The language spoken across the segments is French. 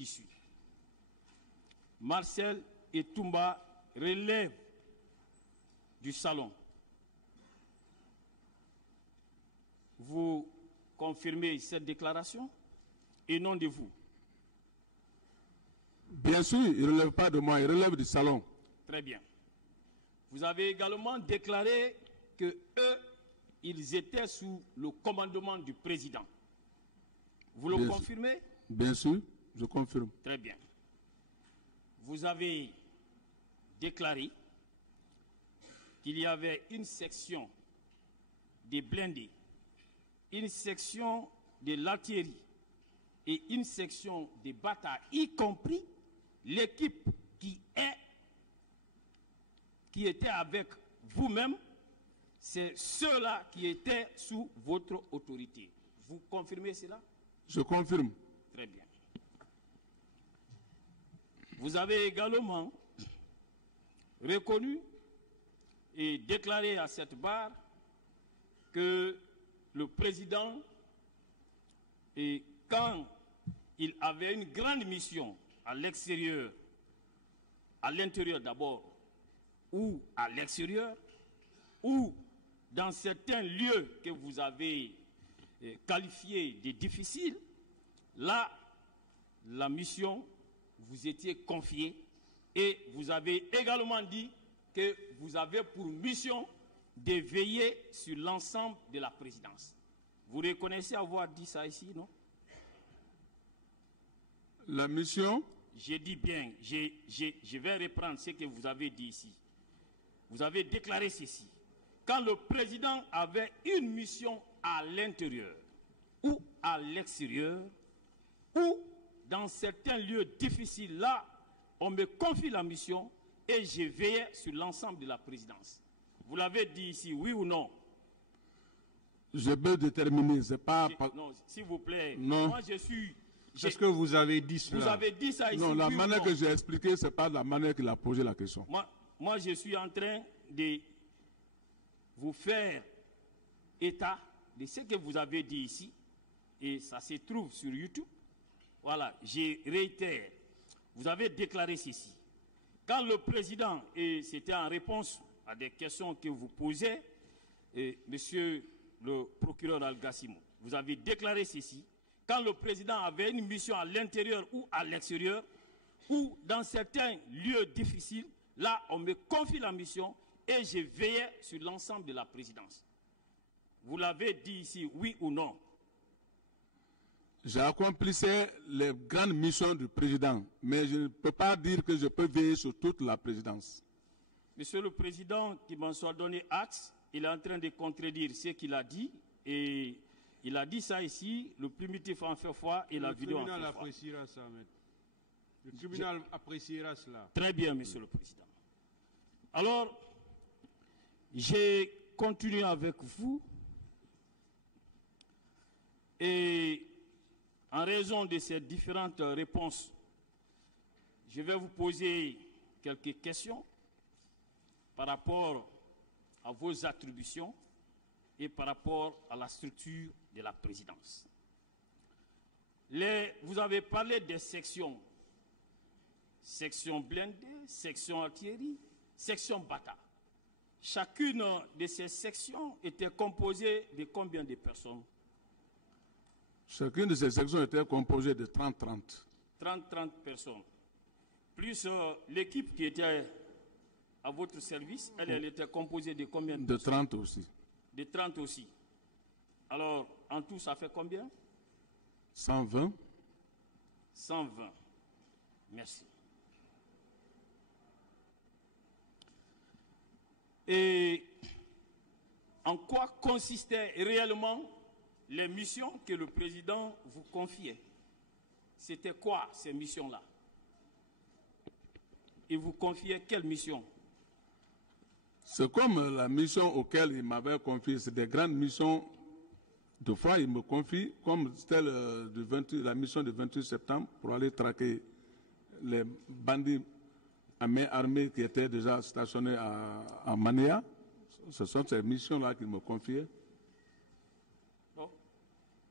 qui suit. Marcel Etumba relève du salon. Vous confirmez cette déclaration et non de vous? Bien sûr, il ne relève pas de moi, il relève du salon. Très bien. Vous avez également déclaré que eux, ils étaient sous le commandement du président. Vous le confirmez? Bien sûr, je confirme. Très bien. Vous avez déclaré qu'il y avait une section des blindés, une section de l'artillerie et une section des batailles, y compris l'équipe qui était avec vous-même, c'est ceux-là qui étaient sous votre autorité. Vous confirmez cela? Je confirme. Très bien. Vous avez également reconnu et déclaré à cette barre que le président, et quand il avait une grande mission à l'extérieur, à l'intérieur d'abord, ou à l'extérieur, ou dans certains lieux que vous avez qualifiés de difficiles, là, la mission vous étiez confiée et vous avez également dit que vous avez pour mission de veiller sur l'ensemble de la présidence. Vous reconnaissez avoir dit ça ici, non? La mission? J'ai dit bien, je vais reprendre ce que vous avez dit ici. Vous avez déclaré ceci. Quand le président avait une mission à l'intérieur ou à l'extérieur, ou dans certains lieux difficiles, là, on me confie la mission et je veillais sur l'ensemble de la présidence. Vous l'avez dit ici, oui ou non? Je peux déterminer, c'est pas... Non, s'il vous plaît. Non. Moi, je suis... Est-ce que vous avez dit cela? Vous avez dit ça ici? Non, la oui manière que j'ai expliqué, ce n'est pas la manière qu'il a posé la question. Moi, je suis en train de vous faire état de ce que vous avez dit ici, et ça se trouve sur YouTube. Voilà, je réitère. Vous avez déclaré ceci. Quand le président, et c'était en réponse à des questions que vous posez, monsieur le procureur Al-Gassimo, vous avez déclaré ceci. Quand le président avait une mission à l'intérieur ou à l'extérieur, ou dans certains lieux difficiles, là, on me confie la mission et je veillais sur l'ensemble de la présidence. Vous l'avez dit ici, oui ou non? J'accomplissais les grandes missions du président, mais je ne peux pas dire que je peux veiller sur toute la présidence. Monsieur le Président, qui m'en soit donné acte, il est en train de contredire ce qu'il a dit, et il a dit ça ici, le primitif en fait foi et la vidéo en fait foi. Le tribunal appréciera ça, maître. Le tribunal appréciera cela. Très bien, Monsieur le Président. Alors, j'ai continué avec vous, et en raison de ces différentes réponses, je vais vous poser quelques questions par rapport à vos attributions et par rapport à la structure de la présidence. Vous avez parlé des sections. Section blindée, section artillerie, section bata. Chacune de ces sections était composée de combien de personnes? Chacune de ces sections était composée de 30-30. 30 personnes. Plus l'équipe qui était à votre service, elle était composée de combien de personnes? 30 aussi. De 30 aussi. Alors, en tout, ça fait combien? 120. 120. Merci. Et en quoi consistaient réellement les missions que le président vous confiait? C'était quoi ces missions-là? Il vous confiait quelle mission? C'est comme la mission auquel il m'avait confié, c'est des grandes missions. Deux fois, il me confie, comme c'était la mission du 28 septembre, pour aller traquer les bandits à main armée qui étaient déjà stationnés à Manéa. Ce sont ces missions-là qu'il me confiait. Bon.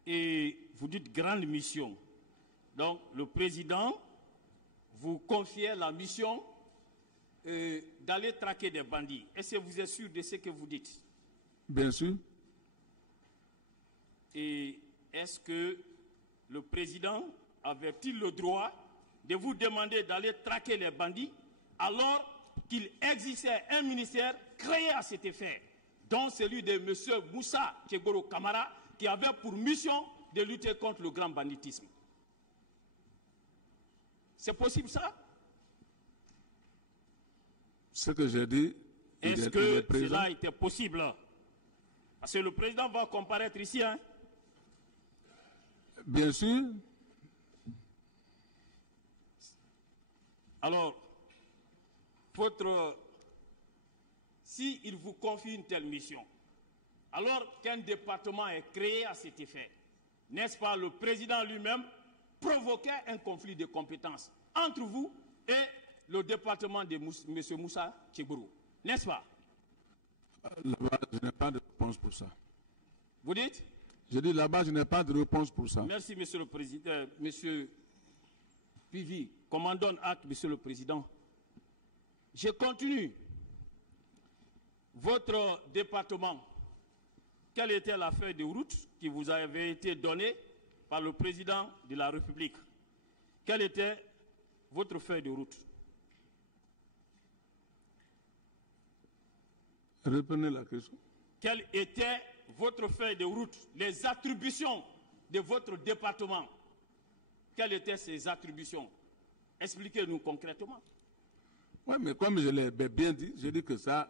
Et vous dites grande mission. Donc, le président vous confiait la mission d'aller traquer des bandits. Est-ce que vous êtes sûr de ce que vous dites? Bien sûr. Et est-ce que le président avait-il le droit de vous demander d'aller traquer les bandits alors qu'il existait un ministère créé à cet effet, dont celui de M. Moussa Tchegoro Kamara, qui avait pour mission de lutter contre le grand banditisme? C'est possible ça? Ce que j'ai dit, est-ce que cela était possible? Parce que le président va comparaître ici. Hein? Bien sûr. Alors, s'il vous confie une telle mission, alors qu'un département est créé à cet effet, n'est-ce pas le président lui-même provoquait un conflit de compétences entre vous et le département de M. Moussa Tchegoro, n'est-ce pas? Là-bas, je n'ai pas de réponse pour ça. Vous dites? Je dis là-bas, je n'ai pas de réponse pour ça. Merci, Monsieur le Président. Monsieur Pivi, commandant acte, Monsieur le Président. Je continue. Votre département, quelle était la feuille de route qui vous avait été donnée par le président de la République? Quelle était votre feuille de route? Reprenez la question. Quelle était votre feuille de route, les attributions de votre département? Quelles étaient ces attributions? Expliquez-nous concrètement. Oui, mais comme je l'ai bien dit, je dis que ça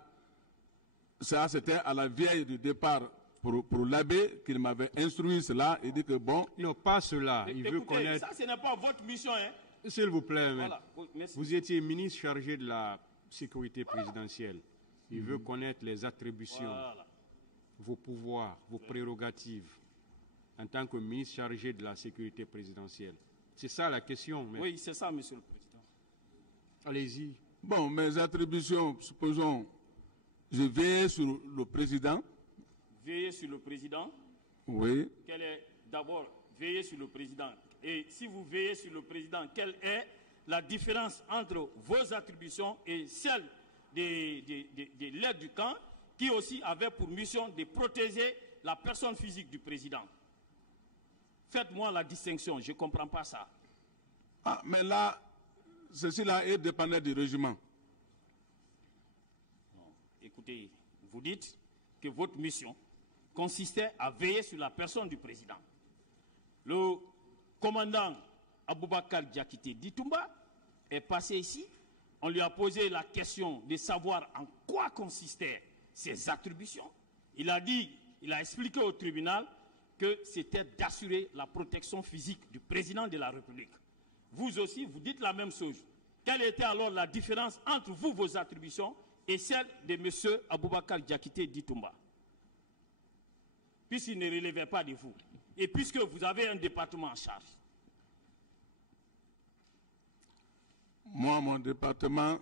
c'était à la veille du départ pour l'abbé qu'il m'avait instruit cela et dit que bon... Non, pas cela. Il écoutez, veut connaître... Ça, ce n'est pas votre mission. Hein? S'il vous plaît, voilà. Vous étiez ministre chargé de la sécurité présidentielle. Il veut connaître les attributions, vos pouvoirs, vos prérogatives en tant que ministre chargé de la sécurité présidentielle. C'est ça la question. Mais... Oui, c'est ça, Monsieur le Président. Allez-y. Bon, mes attributions, supposons, je veille sur le président. Veiller sur le président? Oui. Quelle est d'abord veiller sur le président? Et si vous veillez sur le président, quelle est la différence entre vos attributions et celles de l'aide du camp, qui aussi avait pour mission de protéger la personne physique du président? Faites-moi la distinction, je ne comprends pas ça. Ah, mais là, ceci-là est dépendant du régiment. Non. Écoutez, vous dites que votre mission consistait à veiller sur la personne du président. Le commandant Aboubakar Diakité Ditumba est passé ici. On lui a posé la question de savoir en quoi consistaient ses attributions. Il a expliqué au tribunal que c'était d'assurer la protection physique du président de la République. Vous aussi, vous dites la même chose. Quelle était alors la différence entre vous, vos attributions, et celle de M. Aboubakar Diakité Ditumba? Puisqu'il ne relevait pas de vous, et puisque vous avez un département en charge. Moi, mon département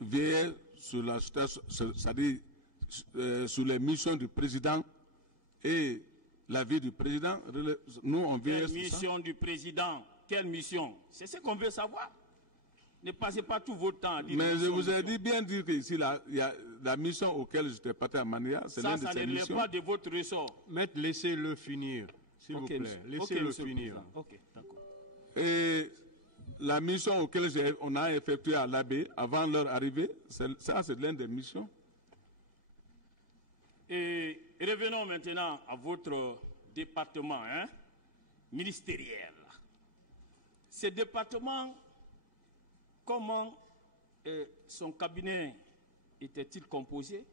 veille sur la situation, c'est-à-dire sur les missions du président et la vie du président. Nous, on veille sur ça. Quelle mission du président? Quelle mission? C'est ce qu'on veut savoir. Ne passez pas tout votre temps à dire. Mais je vous ai dit bien dire qu'ici, il y a la mission auquel j'étais parti à Mania, c'est l'une de ces missions. Ça ne relève pas de votre ressort. Maître, laissez-le finir, s'il vous plaît. Laissez-le finir. Ok, d'accord. Et la mission auquel on a effectué à l'AB avant leur arrivée, ça c'est l'une des missions. Et revenons maintenant à votre département ministériel. Ce département, comment son cabinet était-il composé?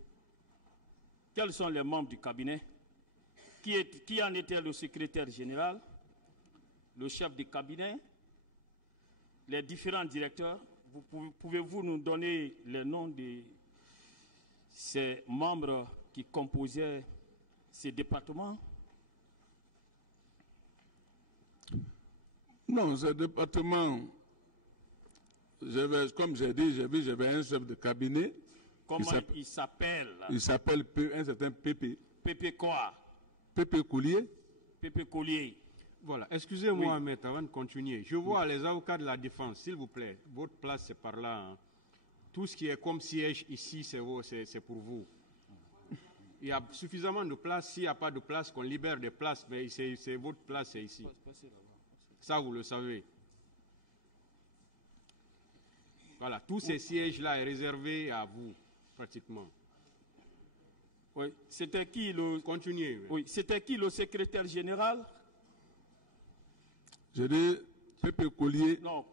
Quels sont les membres du cabinet? Qui en était le secrétaire général, le chef de cabinet, les différents directeurs? Pouvez-vous nous donner les noms de ces membres qui composaient ces départements? Non, ce département, comme j'ai dit, j'avais un chef de cabinet. Comment il s'appelle? Il s'appelle un certain Pépé. Pépé quoi? Pépé Coulier. Pépé Coulier. Voilà, excusez-moi, maître, avant de continuer. Je vois les avocats de la défense, s'il vous plaît. Votre place, c'est par là. Hein. Tout ce qui est comme siège ici, c'est pour vous. Il y a suffisamment de place. S'il n'y a pas de place, qu'on libère des places, mais c'est votre place, c'est ici. Ça, vous le savez. Voilà, tous ces sièges-là sont réservés à vous, pratiquement. Oui, c'était qui le... Continuez. Oui, c'était qui le secrétaire général? Je dis Pépé Collier. Non,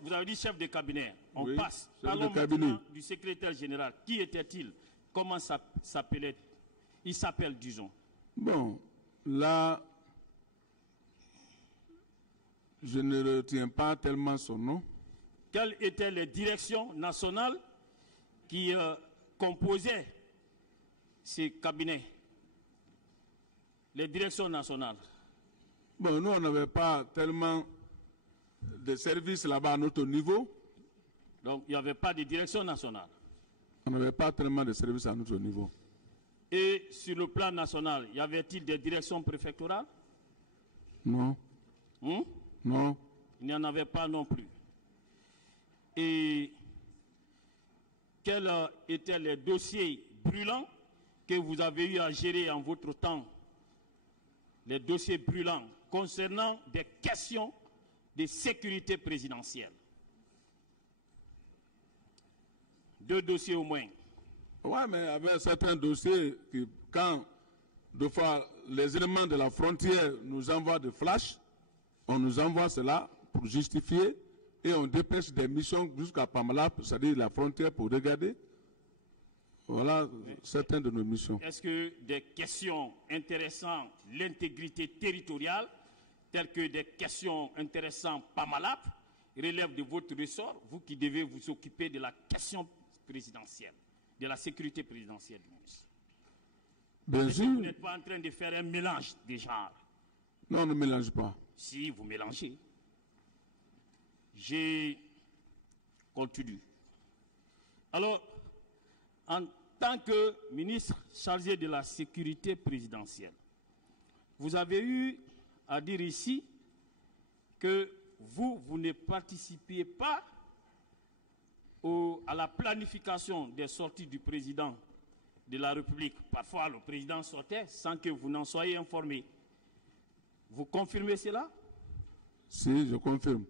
vous avez dit chef de cabinet. On Oui, passe. chef de Parlons cabinet. maintenant du secrétaire général. Qui était-il? Comment s'appelait? Il s'appelle, disons. Bon, là, je ne retiens pas tellement son nom. Quelles étaient les directions nationales qui composaient ces cabinets? Les directions nationales. Bon, nous, on n'avait pas tellement de services là-bas à notre niveau. Donc, il n'y avait pas de direction nationale. On n'avait pas tellement de services à notre niveau. Et sur le plan national, y avait-il des directions préfectorales? Non. Non. Il n'y en avait pas non plus. Et quels étaient les dossiers brûlants que vous avez eu à gérer en votre temps? Les dossiers brûlants concernant des questions de sécurité présidentielle. 2 dossiers au moins. Oui, mais il y avait certains dossiers qui, quand, deux fois, les éléments de la frontière nous envoient des flashs, on nous envoie cela pour justifier et on dépêche des missions jusqu'à Pamala, c'est-à-dire la frontière, pour regarder. Voilà certaines de nos missions. Est-ce que des questions intéressant l'intégrité territoriale, telles que des questions intéressant Pamalap, relèvent de votre ressort, vous qui devez vous occuper de la question présidentielle, de la sécurité présidentielle du ministre? Bien sûr. Vous n'êtes pas en train de faire un mélange des genres? Non, on ne mélange pas. Si, vous mélangez. J'ai continue. Alors, en tant que ministre chargé de la sécurité présidentielle, vous avez eu à dire ici que vous ne participiez pas à la planification des sorties du président de la République. Parfois, le président sortait sans que vous n'en soyez informé. Vous confirmez cela? Si, je confirme.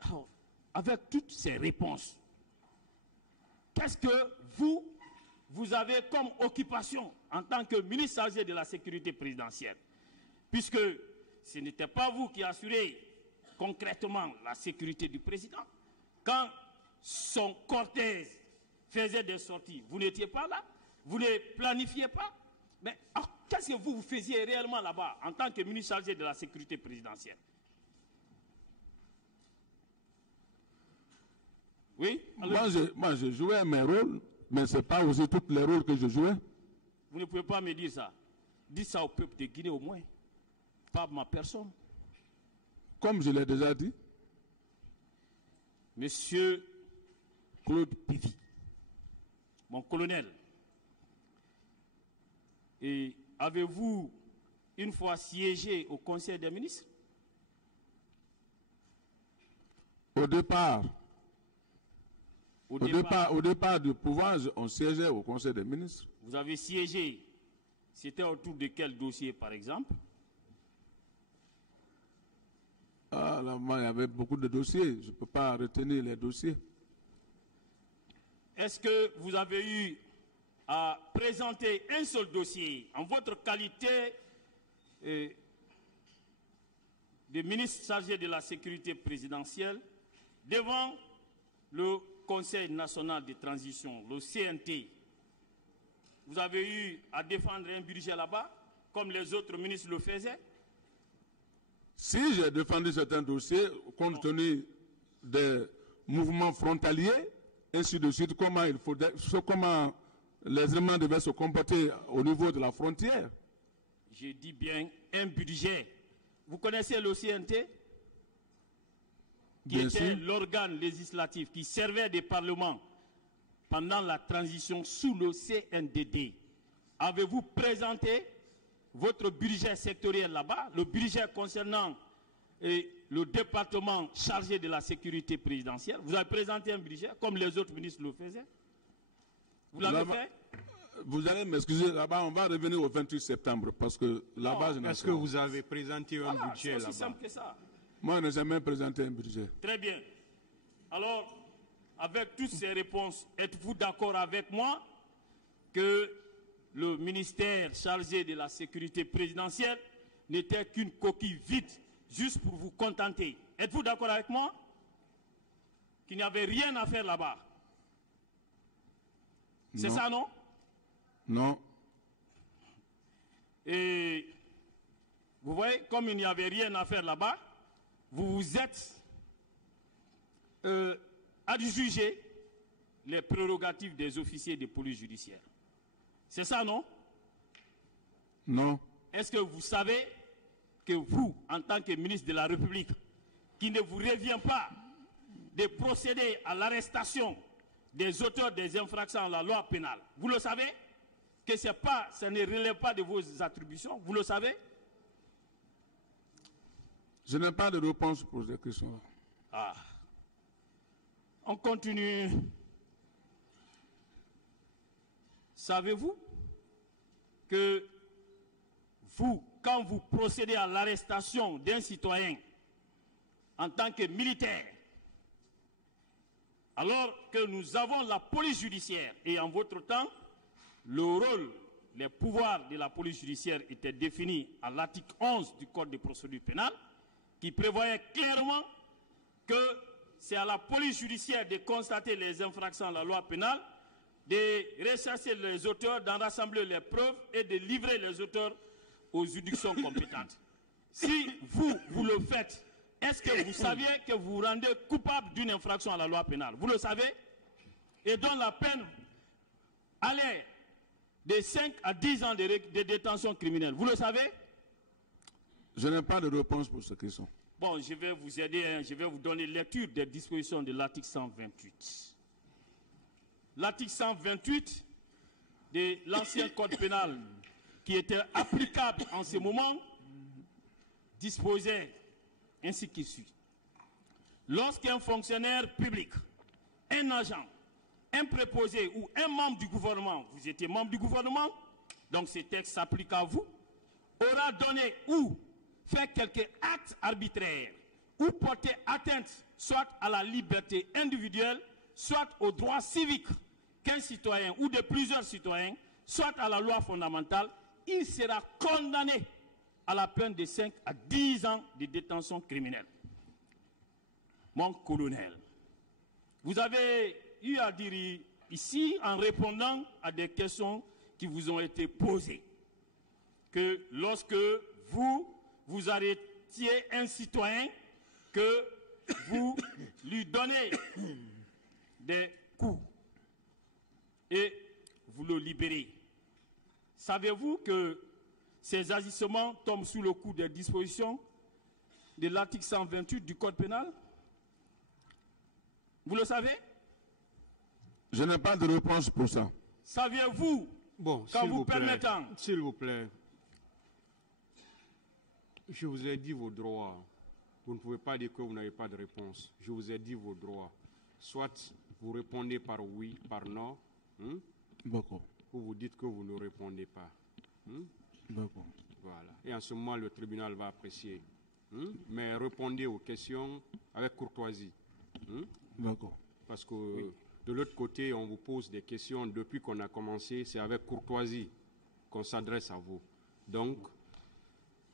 Alors, avec toutes ces réponses, qu'est-ce que vous avez comme occupation en tant que ministre chargé de la sécurité présidentielle? Puisque ce n'était pas vous qui assurez concrètement la sécurité du président. Quand son cortège faisait des sorties, vous n'étiez pas là, vous ne planifiez pas. Mais qu'est-ce que vous faisiez réellement là-bas en tant que ministre chargé de la sécurité présidentielle? Oui? Alors, moi, je jouais mes rôles, mais ce n'est pas aussi tous les rôles que je jouais. Vous ne pouvez pas me dire ça. Dites ça au peuple de Guinée au moins. Pas ma personne. Comme je l'ai déjà dit. Monsieur Claude Pivi, mon colonel, et avez-vous une fois siégé au Conseil des ministres? Au départ du pouvoir, on siégeait au Conseil des ministres. Vous avez siégé, c'était autour de quel dossier par exemple? Ah, là, moi, il y avait beaucoup de dossiers. Je ne peux pas retenir les dossiers. Est-ce que vous avez eu à présenter un seul dossier en votre qualité de ministre chargé de la sécurité présidentielle devant le Conseil national de transition, le CNT? Vous avez eu à défendre un budget là-bas, comme les autres ministres le faisaient? Si j'ai défendu certains dossiers, compte tenu des mouvements frontaliers, ainsi de suite, comment les éléments devaient se comporter au niveau de la frontière. Je dis bien un budget. Vous connaissez le CNT? Qui était l'organe législatif qui servait des parlements pendant la transition sous le CNDD. Avez-vous présenté votre budget sectoriel là-bas, le budget concernant le département chargé de la sécurité présidentielle. Vous avez présenté un budget comme les autres ministres le faisaient. Vous l'avez fait? Vous allez m'excuser, là-bas, on va revenir au 28 septembre parce que là-bas, est-ce que vous avez présenté un budget là-bas? C'est aussi simple que ça. Moi, je n'ai jamais présenté un budget. Très bien. Alors, avec toutes ces réponses, êtes-vous d'accord avec moi que le ministère chargé de la sécurité présidentielle n'était qu'une coquille vide, juste pour vous contenter? Êtes-vous d'accord avec moi qu'il n'y avait rien à faire là-bas? C'est ça, non? Non. Et vous voyez, comme il n'y avait rien à faire là-bas, vous vous êtes adjugé les prérogatives des officiers de police judiciaire. C'est ça, non? Non. Est-ce que vous savez que vous, en tant que ministre de la République, qui ne vous revient pas de procéder à l'arrestation des auteurs des infractions à la loi pénale, vous le savez? Que ça ne relève pas de vos attributions, vous le savez? Je n'ai pas de réponse pour cette question. Ah. On continue. Savez-vous que vous, quand vous procédez à l'arrestation d'un citoyen en tant que militaire, alors que nous avons la police judiciaire, et en votre temps, le rôle, les pouvoirs de la police judiciaire étaient définis à l'article 11 du Code de procédure pénale, qui prévoyait clairement que c'est à la police judiciaire de constater les infractions à la loi pénale, de rechercher les auteurs, d'en rassembler les preuves et de livrer les auteurs aux juridictions compétentes. Si vous le faites, est-ce que vous saviez que vous vous rendez coupable d'une infraction à la loi pénale? Vous le savez? Et dont la peine allait de 5 à 10 ans de détention criminelle. Vous le savez? Je n'ai pas de réponse pour cette question. Bon, je vais vous aider, hein. Je vais vous donner lecture des dispositions de l'article 128. L'article 128 de l'ancien code pénal, qui était applicable en ce moment, disposait ainsi qu'il suit. Lorsqu'un fonctionnaire public, un agent, un préposé ou un membre du gouvernement, vous étiez membre du gouvernement, donc ce texte s'applique à vous, aura donné ou fait quelque acte arbitraire ou porté atteinte soit à la liberté individuelle, soit aux droits civiques qu'un citoyen ou de plusieurs citoyens, soit à la loi fondamentale, il sera condamné à la peine de 5 à 10 ans de détention criminelle. Mon colonel, vous avez eu à dire ici, en répondant à des questions qui vous ont été posées, que lorsque vous arrêtiez un citoyen, que vous lui donnez des coups et vous le libérez. Savez-vous que ces agissements tombent sous le coup des dispositions de l'article 128 du Code pénal? Vous le savez? Je n'ai pas de réponse pour ça. Saviez-vous, bon, qu'en vous permettant... S'il vous plaît, je vous ai dit vos droits. Vous ne pouvez pas dire que vous n'avez pas de réponse. Je vous ai dit vos droits. Soit vous répondez par oui, par non, D'accord. ou vous dites que vous ne répondez pas. D'accord. Voilà. Et en ce moment, le tribunal va apprécier. Mais répondez aux questions avec courtoisie. D'accord. Parce que de l'autre côté, on vous pose des questions depuis qu'on a commencé. C'est avec courtoisie qu'on s'adresse à vous. Donc,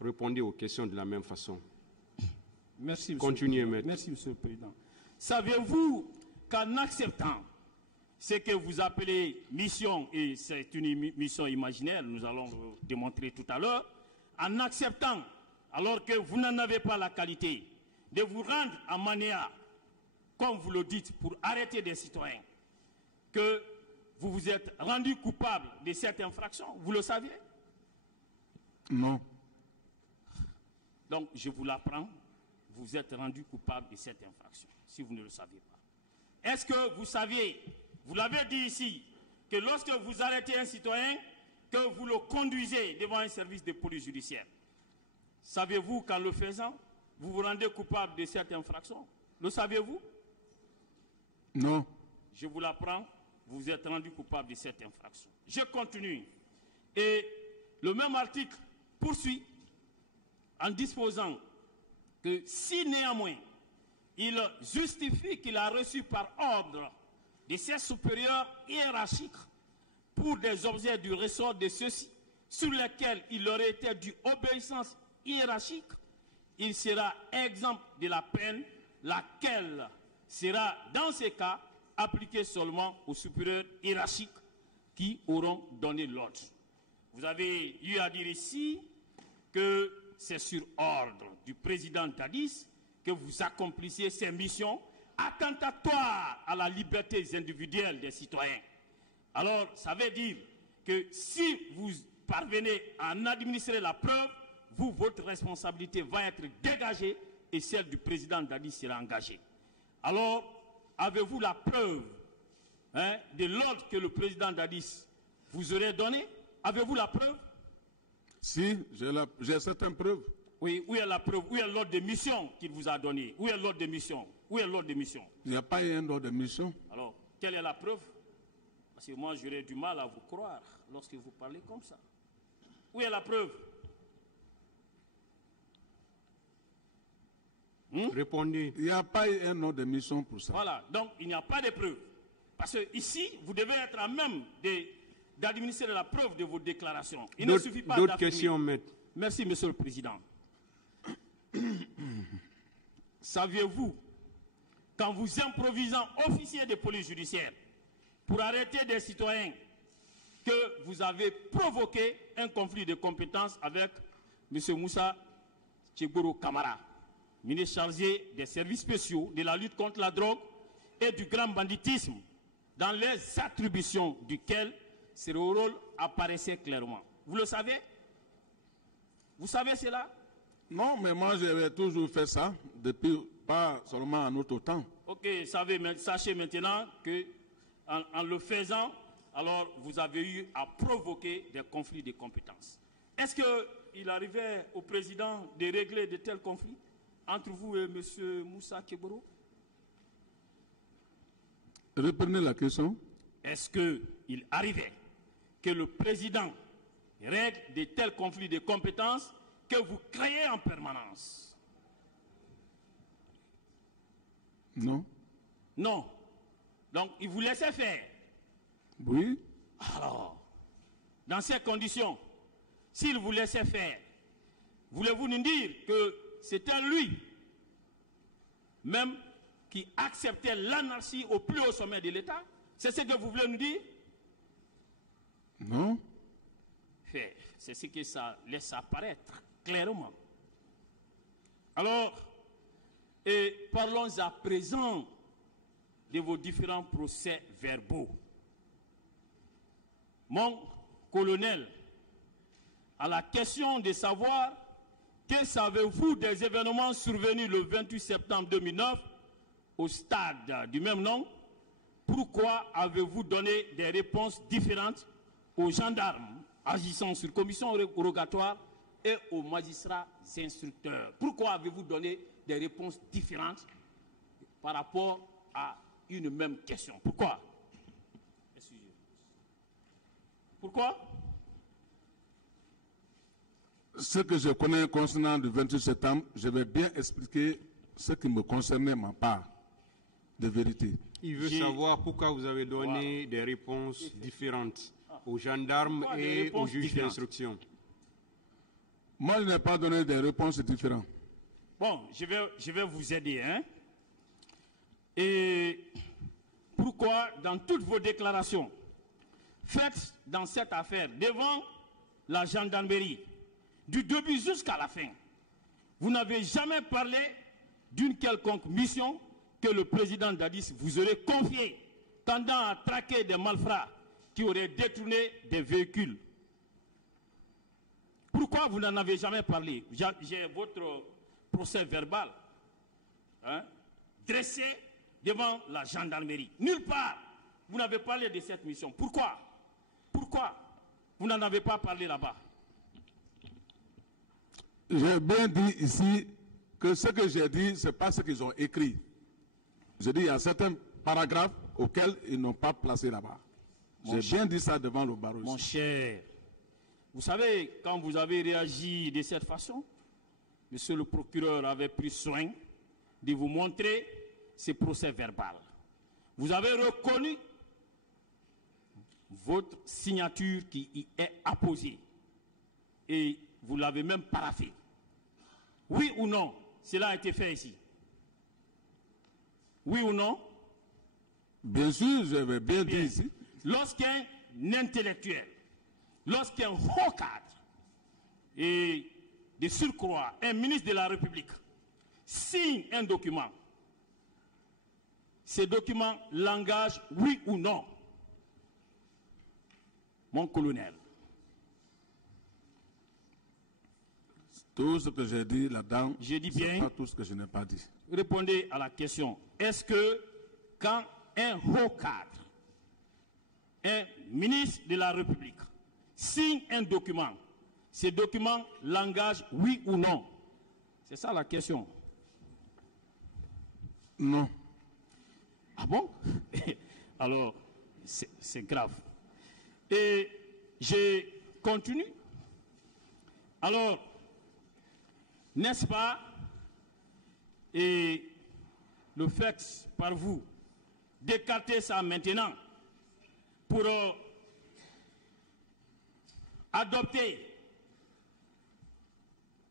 répondez aux questions de la même façon. Merci, monsieur Continuez, le Président. maître. Merci, monsieur le Président. Saviez-vous qu'en acceptant ce que vous appelez mission, et c'est une mission imaginaire, nous allons le démontrer tout à l'heure, en acceptant, alors que vous n'en avez pas la qualité, de vous rendre à Manéa, comme vous le dites, pour arrêter des citoyens, que vous vous êtes rendu coupable de cette infraction, vous le saviez? Non. Donc, je vous l'apprends, vous êtes rendu coupable de cette infraction, si vous ne le saviez pas. Est-ce que vous saviez, vous l'avez dit ici, que lorsque vous arrêtez un citoyen, que vous le conduisez devant un service de police judiciaire. Savez-vous qu'en le faisant, vous vous rendez coupable de cette infraction? Le saviez-vous? Non. Je vous l'apprends, vous vous êtes rendu coupable de cette infraction. Je continue. Et le même article poursuit en disposant que si néanmoins il justifie qu'il a reçu par ordre de ses supérieurs hiérarchiques pour des objets du ressort de ceux-ci sur lesquels il aurait été dû obéissance hiérarchique, il sera exempt de la peine, laquelle sera dans ces cas appliquée seulement aux supérieurs hiérarchiques qui auront donné l'ordre. Vous avez eu à dire ici que c'est sur ordre du président Dadis que vous accomplissiez ces missions attentatoires à la liberté individuelle des citoyens. Alors, ça veut dire que si vous parvenez à en administrer la preuve, vous, votre responsabilité va être dégagée et celle du président Dadis sera engagée. Alors, avez-vous la preuve de l'ordre que le président Dadis vous aurait donné? Avez-vous la preuve? Si, j'ai certaines preuves. Oui, où est la preuve? Où est l'ordre de mission qu'il vous a donné? Où est l'ordre de mission? Où est l'ordre de mission? Il n'y a pas eu un ordre de mission. Alors, quelle est la preuve? Parce que moi, j'aurais du mal à vous croire lorsque vous parlez comme ça. Où est la preuve? Répondez. Il n'y a pas eu un ordre de mission pour ça. Voilà, donc il n'y a pas de preuve. Parce que ici, vous devez être à même d'administrer la preuve de vos déclarations. Il ne suffit pas d'autres questions, maître. Merci, Monsieur le Président. Saviez-vous qu'en vous improvisant officier de police judiciaire pour arrêter des citoyens, que vous avez provoqué un conflit de compétences avec M. Moussa Tchegoro Kamara, ministre chargé des services spéciaux, de la lutte contre la drogue et du grand banditisme, dans les attributions duquel ce rôle apparaissait clairement. Vous le savez? Vous savez cela? Non, mais moi j'avais toujours fait ça, depuis pas seulement en notre temps. Ok, sachez maintenant que en le faisant, alors vous avez eu à provoquer des conflits de compétences. Est-ce qu'il arrivait au président de régler de tels conflits entre vous et M. Moussa Keboro? Reprenez la question. Est-ce qu'il arrivait que le président règle de tels conflits de compétences que vous créez en permanence? Non. Non. Donc, il vous laissait faire. Oui. Alors, dans ces conditions, s'il vous laissait faire, voulez-vous nous dire que c'était lui même qui acceptait l'anarchie au plus haut sommet de l'État? C'est ce que vous voulez nous dire? Non. C'est ce que ça laisse apparaître clairement. Alors, parlons à présent de vos différents procès verbaux. Mon colonel, à la question de savoir que savez-vous des événements survenus le 28 septembre 2009 au stade du même nom, pourquoi avez-vous donné des réponses différentes aux gendarmes agissant sur commission rogatoire et aux magistrats instructeurs? Pourquoi avez-vous donné des réponses différentes par rapport à une même question? Pourquoi? Pourquoi? Ce que je connais concernant le 28 septembre, je vais bien expliquer ce qui me concernait, ma part de vérité. Il veut savoir pourquoi vous avez donné des réponses différentes aux gendarmes et aux juges d'instruction. Moi, je n'ai pas donné des réponses différentes. Bon, je vais vous aider. Et pourquoi, dans toutes vos déclarations faites dans cette affaire devant la gendarmerie, du début jusqu'à la fin, vous n'avez jamais parlé d'une quelconque mission que le président Dadis vous aurait confiée, tendant à traquer des malfrats qui auraient détourné des véhicules? Pourquoi vous n'en avez jamais parlé? J'ai votre procès verbal dressé devant la gendarmerie. Nulle part, vous n'avez parlé de cette mission. Pourquoi? Pourquoi? Vous n'en avez pas parlé là-bas. J'ai bien dit ici que ce que j'ai dit, ce n'est pas ce qu'ils ont écrit. Je dis qu'il y a certains paragraphes auxquels ils n'ont pas placé là-bas. J'ai bien dit ça devant le barreau. Mon cher, vous savez, quand vous avez réagi de cette façon, monsieur le procureur avait pris soin de vous montrer ces procès verbaux. Vous avez reconnu votre signature qui y est apposée et vous l'avez même paraphé. Oui ou non, cela a été fait ici? Oui ou non? Bien sûr, je vais bien dire ici. Lorsqu'un intellectuel, lorsqu'un haut cadre et de surcroît un ministre de la République signe un document, ce document l'engage oui ou non? Mon colonel. Tout ce que j'ai dit là-dedans, J'ai dit bien. C'est pas tout ce que je n'ai pas dit. Répondez à la question. Est-ce que quand un haut cadre, un ministre de la République, signe un document, ce document l'engage oui ou non? C'est ça la question. Non. Ah bon? Alors, c'est grave. Et je continue. Alors, n'est-ce pas, et le fait par vous d'écarter ça maintenant pour adopter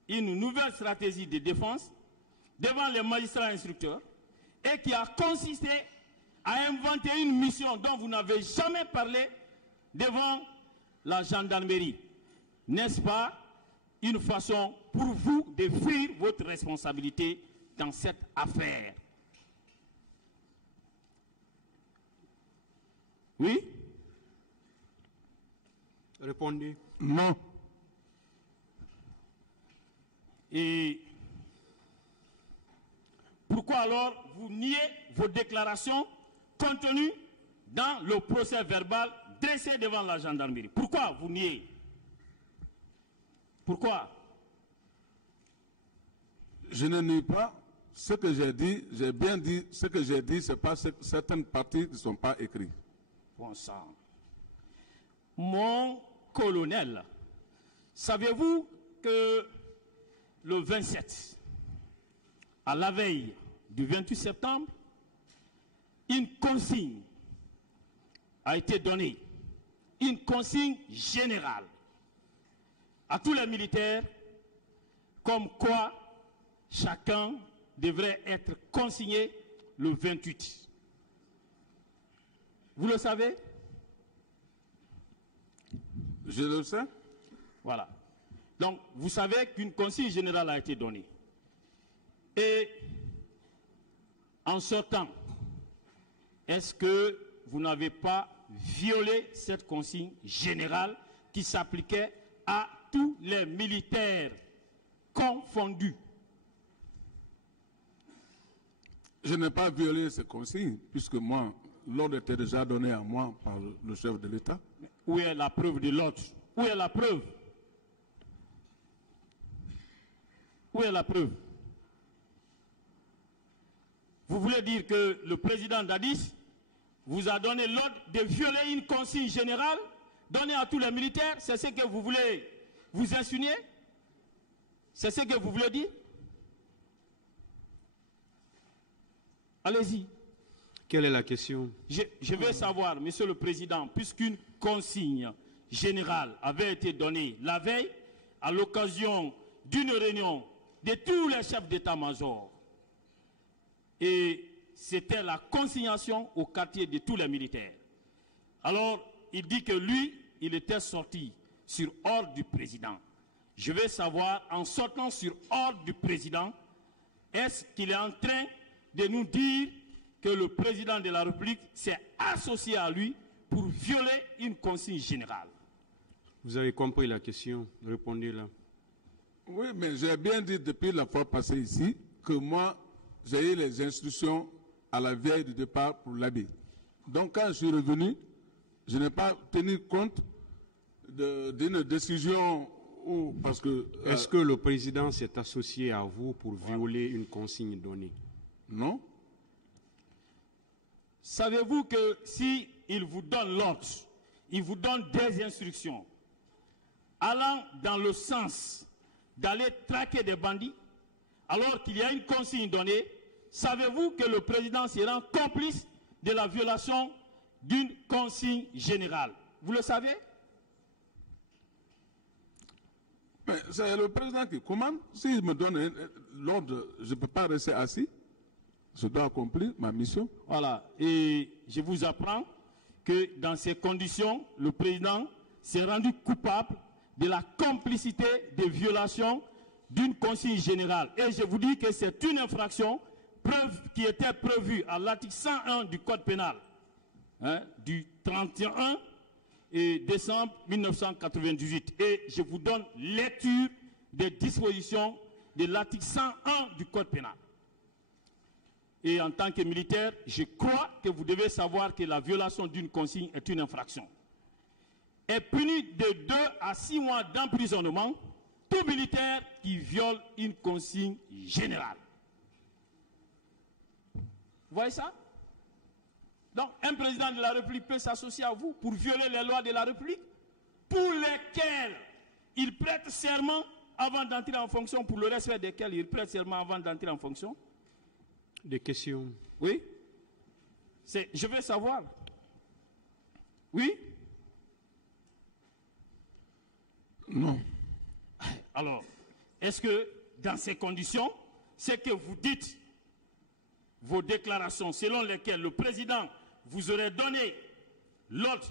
une nouvelle stratégie de défense devant les magistrats instructeurs et qui a consisté à inventer une mission dont vous n'avez jamais parlé devant la gendarmerie. N'est-ce pas une façon pour vous de fuir votre responsabilité dans cette affaire? Oui? Répondez. Non. Et pourquoi alors vous niez vos déclarations contenues dans le procès verbal dressé devant la gendarmerie? Pourquoi vous niez? Pourquoi? Je ne nie pas ce que j'ai dit. J'ai bien dit ce que j'ai dit. Ce n'est pas certaines parties qui ne sont pas écrites. Bon sang. Mon colonel, savez-vous que le 27, à la veille du 28 septembre, une consigne a été donnée, une consigne générale à tous les militaires, comme quoi chacun devrait être consigné le 28. Vous le savez? Je le sais. Voilà. Donc, vous savez qu'une consigne générale a été donnée. Et en sortant, est-ce que vous n'avez pas violé cette consigne générale qui s'appliquait à tous les militaires confondus? Je n'ai pas violé ces consignes, puisque moi, l'ordre était déjà donné à moi par le chef de l'État. Où est la preuve de l'ordre? Où est la preuve? Où est la preuve? Vous voulez dire que le président Dadis vous a donné l'ordre de violer une consigne générale donnée à tous les militaires? C'est ce que vous voulez vous insinuer? C'est ce que vous voulez dire? Allez-y. Quelle est la question? Je veux savoir, Monsieur le Président, puisqu'une consigne générale avait été donnée la veille à l'occasion d'une réunion de tous les chefs d'état-major, et c'était la consignation au quartier de tous les militaires. Alors, il dit que lui, il était sorti sur ordre du président. Je veux savoir, en sortant sur ordre du président, est-ce qu'il est en train de nous dire que le président de la République s'est associé à lui pour violer une consigne générale? Vous avez compris la question, répondez-la. Oui, mais j'ai bien dit depuis la fois passée ici que moi, j'ai eu les instructions à la veille du départ pour l'habit. Donc quand je suis revenu, je n'ai pas tenu compte d'une décision ou parce que... Est-ce que le président s'est associé à vous pour violer une consigne donnée? Non. Savez-vous que si il vous donne l'ordre, il vous donne des instructions allant dans le sens d'aller traquer des bandits, alors qu'il y a une consigne donnée, savez-vous que le président se rend complice de la violation d'une consigne générale? Vous le savez? Mais c'est le président qui commande. S'il me donne l'ordre, je ne peux pas rester assis. Je dois accomplir ma mission. Voilà. Et je vous apprends que dans ces conditions, le président s'est rendu coupable de la complicité de violation d'une consigne générale. Et je vous dis que c'est une infraction qui était prévue à l'article 101 du Code pénal, du 31 décembre 1998. Et je vous donne lecture des dispositions de l'article 101 du Code pénal. Et en tant que militaire, je crois que vous devez savoir que la violation d'une consigne est une infraction. Est puni de 2 à 6 mois d'emprisonnement tout militaire qui viole une consigne générale. Vous voyez ça? Donc, un président de la République peut s'associer à vous pour violer les lois de la République, pour lesquelles il prête serment avant d'entrer en fonction, pour le respect desquels il prête serment avant d'entrer en fonction. Des questions? Oui. Je veux savoir. Oui? Non. Alors, est-ce que dans ces conditions, c'est que vous dites vos déclarations selon lesquelles le président vous aurait donné l'ordre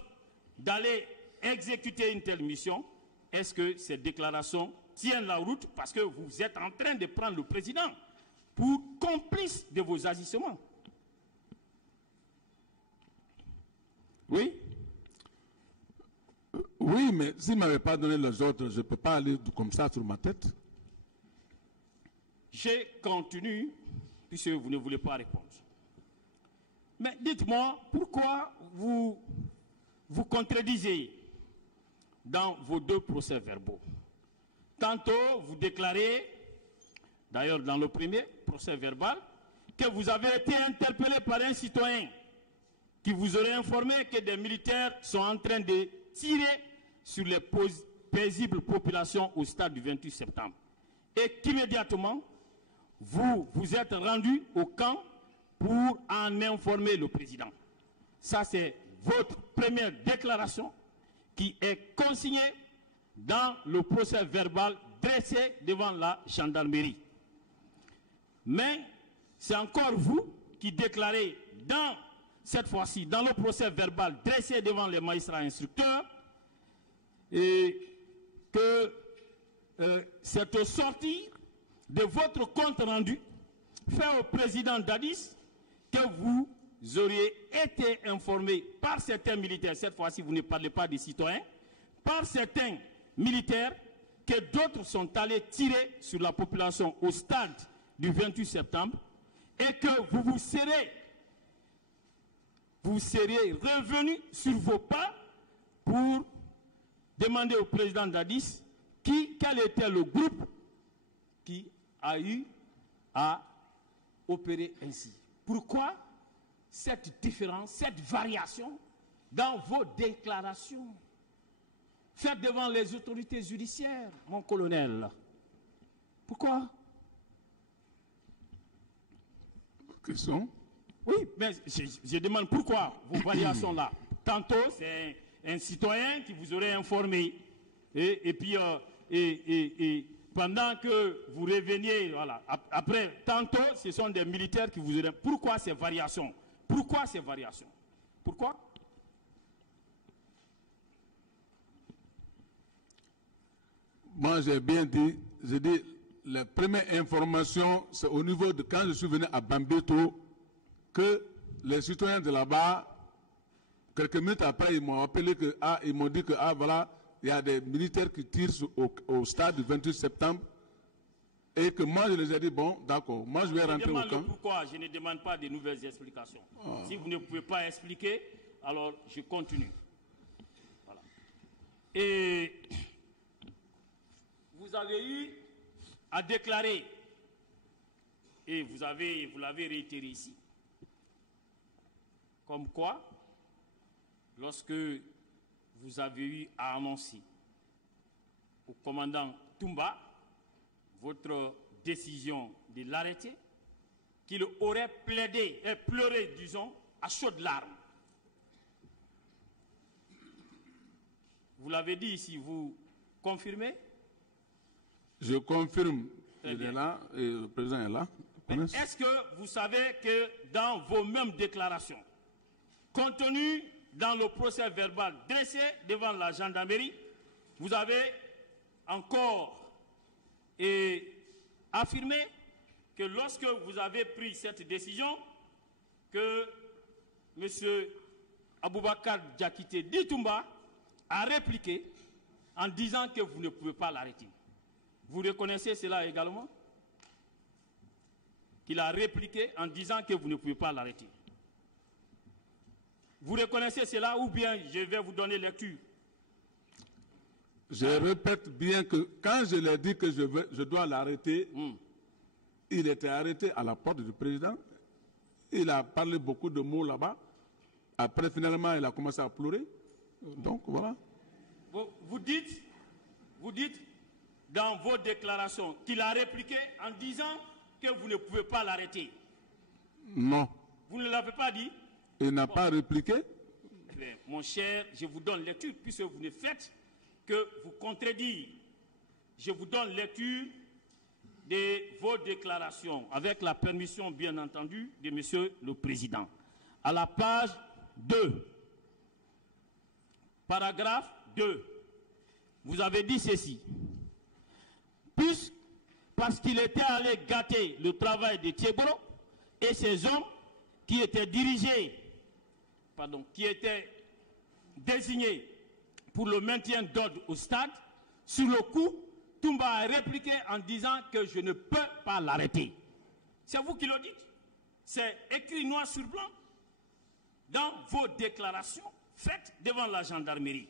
d'aller exécuter une telle mission, est-ce que ces déclarations tiennent la route parce que vous êtes en train de prendre le président pour complice de vos agissements? Oui? Oui, mais s'il ne m'avait pas donné les ordres, je ne peux pas aller comme ça sur ma tête. J'ai continue, puisque vous ne voulez pas répondre. Mais dites-moi, pourquoi vous vous contredisez dans vos 2 procès-verbaux? Tantôt, vous déclarez, d'ailleurs dans le premier procès-verbal, que vous avez été interpellé par un citoyen qui vous aurait informé que des militaires sont en train de tirer sur les paisibles populations au stade du 28 septembre. Et qu'immédiatement, vous vous êtes rendu au camp pour en informer le président. Ça, c'est votre première déclaration qui est consignée dans le procès verbal dressé devant la gendarmerie. Mais c'est encore vous qui déclarez cette fois-ci, dans le procès verbal dressé devant les magistrats instructeurs, et que c'est au sortir de votre compte rendu fait au président Dadis que vous auriez été informé par certains militaires, cette fois-ci vous ne parlez pas des citoyens, par certains militaires que d'autres sont allés tirer sur la population au stade du 28 septembre et que vous serez revenu sur vos pas pour demander au président Dadis quel était le groupe qui a eu à opérer ainsi. Pourquoi cette différence, cette variation dans vos déclarations faites devant les autorités judiciaires, mon colonel? Pourquoi? Question? Oui, mais je demande pourquoi vos variations là. Tantôt, c'est un citoyen qui vous aurait informé. Et puis, pendant que vous reveniez, voilà. Après, tantôt, ce sont des militaires qui vous auraient... Pourquoi ces variations? Pourquoi ces variations? Pourquoi? Moi, j'ai bien dit, j'ai dit, la première information, c'est au niveau de quand je suis venu à Bambeto, que les citoyens de là-bas, quelques minutes après, ils m'ont appelé que, ils m'ont dit que, voilà, il y a des militaires qui tirent au stade du 28 septembre, et que moi, je les ai dit, bon, d'accord, moi, je vais rentrer au camp. Pourquoi je ne demande pas de nouvelles explications. Si vous ne pouvez pas expliquer, alors je continue. Voilà. Et vous avez eu à déclarer, et vous l'avez réitéré ici, comme quoi, lorsque vous avez eu à annoncer au commandant Toumba votre décision de l'arrêter, qu'il aurait pleuré, disons, à chaudes larmes. Vous l'avez dit ici, vous confirmez? Je confirme, il est là, et le président est là. Est-ce que vous savez que dans vos mêmes déclarations, contenues dans le procès verbal dressé devant la gendarmerie, vous avez encore affirmé que lorsque vous avez pris cette décision, que M. Aboubakar Diakité Ditumba a répliqué en disant que vous ne pouvez pas l'arrêter. Vous reconnaissez cela également? Qu'il a répliqué en disant que vous ne pouvez pas l'arrêter. Vous reconnaissez cela ou bien je vais vous donner lecture? Je répète bien que quand je l'ai dit que je dois l'arrêter, il était arrêté à la porte du président. Il a parlé beaucoup de mots là-bas. Après, finalement, il a commencé à pleurer. Donc, voilà. Vous dites dans vos déclarations qu'il a répliqué en disant que vous ne pouvez pas l'arrêter. Non. Vous ne l'avez pas dit? Il n'a pas répliqué. Eh bien, mon cher, je vous donne lecture puisque vous ne faites que vous contredire. Je vous donne lecture de vos déclarations avec la permission, bien entendu, de Monsieur le Président. À la page 2, paragraphe 2, vous avez dit ceci. Parce qu'il était allé gâter le travail de Thiebro et ses hommes qui étaient qui étaient désignés pour le maintien d'ordre au stade, sur le coup, Toumba a répliqué en disant que je ne peux pas l'arrêter. C'est vous qui le dites. C'est écrit noir sur blanc dans vos déclarations faites devant la gendarmerie.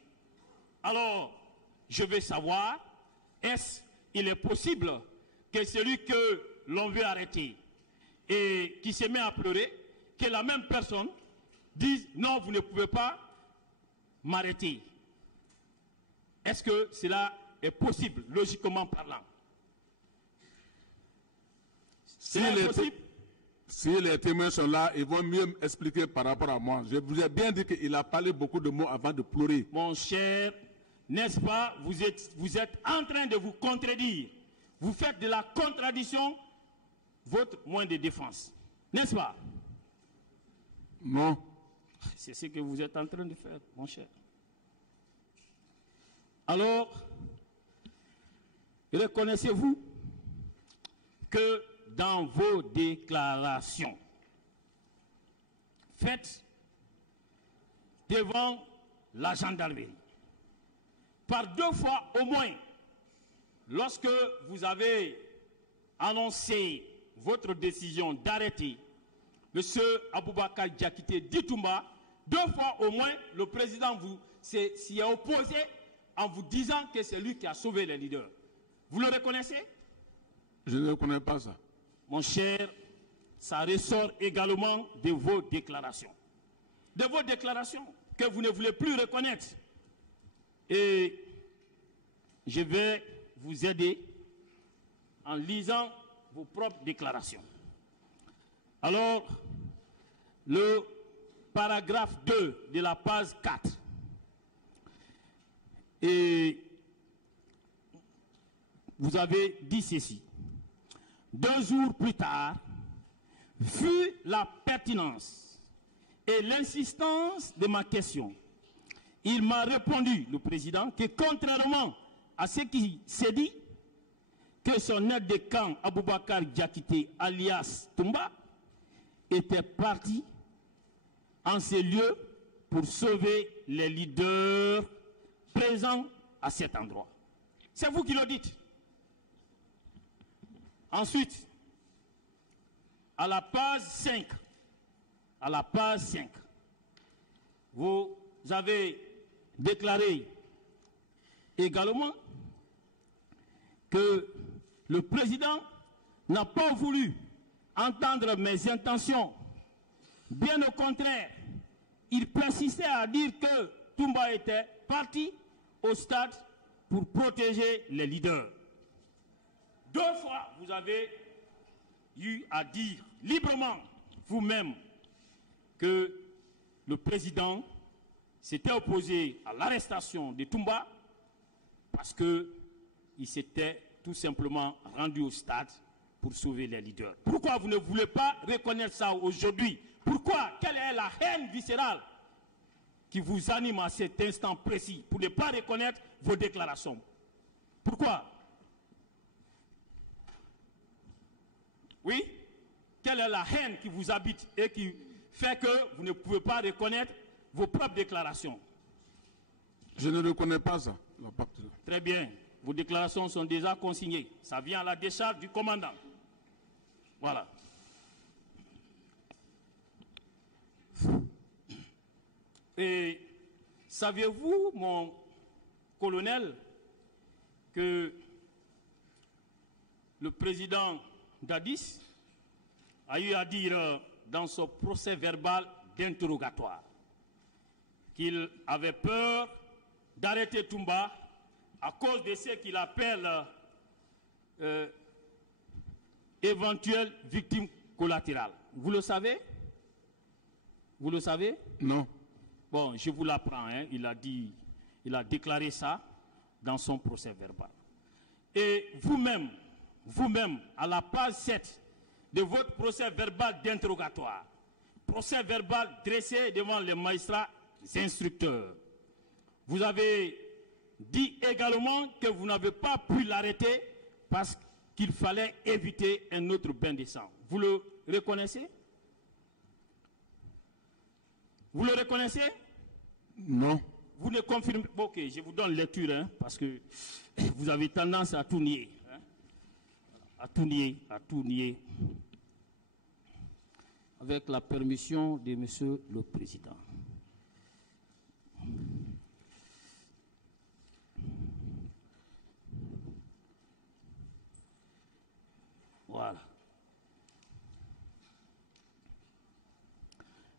Alors, je veux savoir, il est possible que celui que l'on veut arrêter et qui se met à pleurer, que la même personne dise non, vous ne pouvez pas m'arrêter? Est-ce que cela est possible, logiquement parlant? Si les témoins sont là, ils vont mieux expliquer par rapport à moi. Je vous ai bien dit qu'il a parlé beaucoup de mots avant de pleurer. Mon cher, n'est-ce pas, vous êtes en train de vous contredire. Vous faites de la contradiction votre moyen de défense. N'est-ce pas? Non. C'est ce que vous êtes en train de faire, mon cher. Alors, reconnaissez-vous que dans vos déclarations faites devant la gendarmerie, par 2 fois au moins, lorsque vous avez annoncé votre décision d'arrêter M. Aboubakar Diakité Ditumba, 2 fois au moins, le président s'y est opposé en vous disant que c'est lui qui a sauvé les leaders. Vous le reconnaissez? Je ne reconnais pas ça. Mon cher, ça ressort également de vos déclarations. De vos déclarations que vous ne voulez plus reconnaître. Et je vais vous aider en lisant vos propres déclarations. Alors, le paragraphe 2 de la page 4. Et vous avez dit ceci. 2 jours plus tard, vu la pertinence et l'insistance de ma question, il m'a répondu, le président, que contrairement à ce qui s'est dit, que son aide de camp Aboubakar Diakité alias Toumba était parti en ces lieux pour sauver les leaders présents à cet endroit. C'est vous qui le dites. Ensuite, à la page 5, vous avez déclaré également que le président n'a pas voulu entendre mes intentions. Bien au contraire, il persistait à dire que Toumba était parti au stade pour protéger les leaders. 2 fois, vous avez eu à dire librement vous-même que le président s'était opposé à l'arrestation de Toumba parce qu'il s'était tout simplement rendu au stade pour sauver les leaders. Pourquoi vous ne voulez pas reconnaître ça aujourd'hui? Pourquoi? Quelle est la haine viscérale qui vous anime à cet instant précis pour ne pas reconnaître vos déclarations? Pourquoi? Oui? Quelle est la haine qui vous habite et qui fait que vous ne pouvez pas reconnaître vos propres déclarations? Je ne reconnais pas ça. Très bien. Vos déclarations sont déjà consignées. Ça vient à la décharge du commandant. Voilà. Et saviez-vous, mon colonel, que le président Dadis a eu à dire dans son procès verbal d'interrogatoire qu'il avait peur d'arrêter Toumba à cause de ce qu'il appelle éventuelles victimes collatérales. Vous le savez? Vous le savez? Non. Bon, je vous l'apprends, hein. Il a déclaré ça dans son procès verbal. Et vous-même, à la page 7 de votre procès verbal d'interrogatoire, procès verbal dressé devant les magistrats instructeurs, vous avez dit également que vous n'avez pas pu l'arrêter parce qu'il fallait éviter un autre bain de sang. Vous le reconnaissez? Vous le reconnaissez? Non. Vous ne confirmez pas? Ok, je vous donne lecture, hein, parce que vous avez tendance à tout nier. Hein, à tout nier, à tout nier. Avec la permission de Monsieur le Président. Voilà.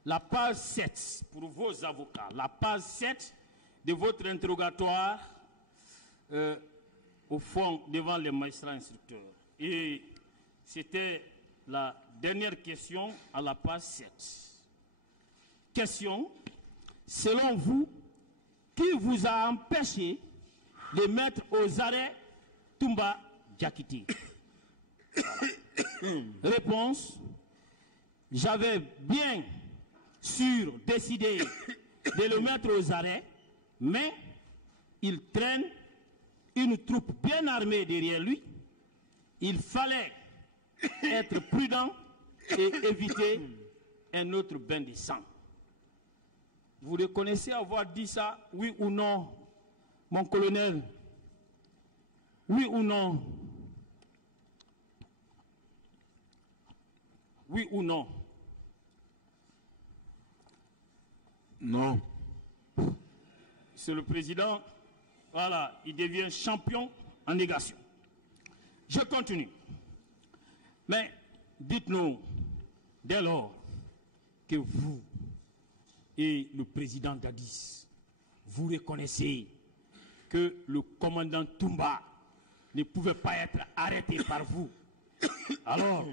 La page 7, pour vos avocats, la page 7 de votre interrogatoire au fond devant les magistrats instructeurs. Et c'était la dernière question à la page 7. Question, selon vous, qui vous a empêché de mettre aux arrêts Toumba Diakité? Réponse, j'avais bien sûr décidé de le mettre aux arrêts, mais il traîne une troupe bien armée derrière lui. Il fallait être prudent et éviter un autre bain de sang. Vous reconnaissez avoir dit ça, oui ou non, mon colonel? Oui ou non? Oui ou non? Non. C'est le président, voilà, il devient champion en négation. Je continue. Mais dites-nous, dès lors que vous et le président Dadis, vous reconnaissez que le commandant Toumba ne pouvait pas être arrêté par vous, alors,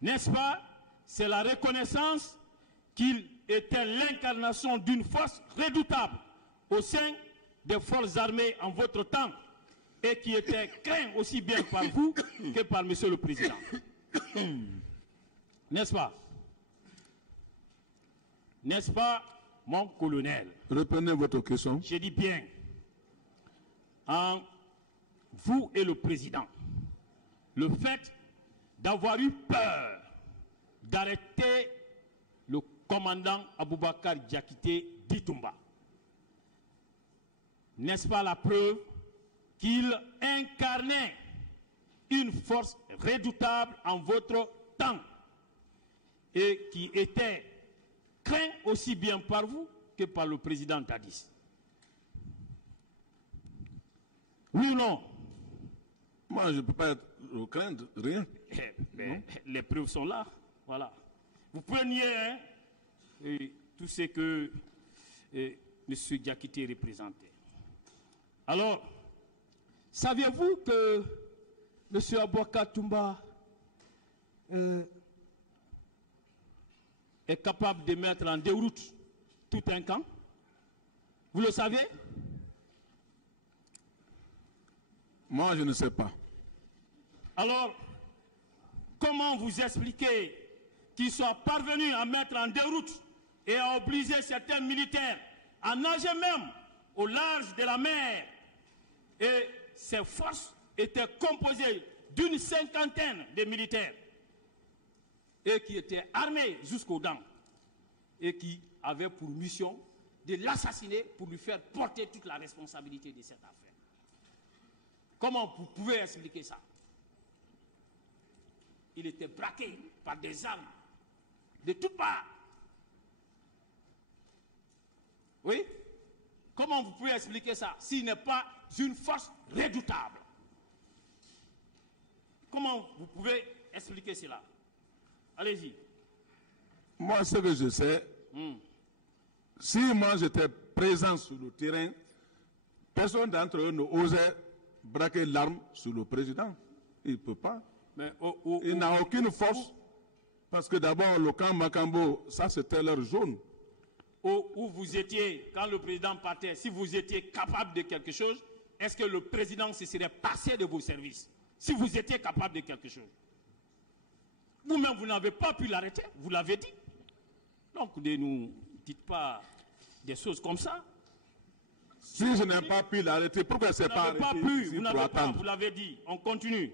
n'est-ce pas, c'est la reconnaissance qu'il était l'incarnation d'une force redoutable au sein des forces armées en votre temps et qui était craint aussi bien par vous que par Monsieur le Président. N'est-ce pas? N'est-ce pas, mon colonel? Reprenez votre question. Je dis bien, en vous et le président, le fait d'avoir eu peur d'arrêter le commandant Aboubakar Diakité d'Itoumba, n'est-ce pas la preuve qu'il incarnait une force redoutable en votre temps et qui était craint aussi bien par vous que par le président Dadis? Oui ou non? Moi, je ne peux pas craindre rien. Les preuves sont là. Voilà. Vous pouvez nier hein, tout ce que M. Diakité représentait. Alors, saviez-vous que M. Aboubacar Toumba est capable de mettre en déroute tout un camp? Vous le savez? Moi, je ne sais pas. Alors, comment vous expliquez qu'il soit parvenu à mettre en déroute et à obliger certains militaires à nager même au large de la mer? Et ces forces étaient composées d'une cinquantaine de militaires et qui étaient armés jusqu'aux dents et qui avaient pour mission de l'assassiner pour lui faire porter toute la responsabilité de cette affaire. Comment vous pouvez expliquer ça? Il était braqué par des armes de toutes parts. Oui? Comment vous pouvez expliquer ça s'il n'est pas une force redoutable? Comment vous pouvez expliquer cela? Allez-y. Moi, ce que je sais, si moi j'étais présent sur le terrain, personne d'entre eux n'osait braquer l'arme sur le président. Il ne peut pas. Mais, il n'a aucune force. Parce que d'abord, le camp Makambo, ça c'était leur zone. Où vous étiez, quand le président partait, si vous étiez capable de quelque chose, est-ce que le président se serait passé de vos services? Si vous étiez capable de quelque chose. Vous-même, vous n'avez pas pu l'arrêter, vous l'avez dit. Donc, ne nous dites pas des choses comme ça. Si je n'ai pas pu l'arrêter, pourquoi c'est pas arrêté vous n'avez pas, vous l'avez dit. On continue.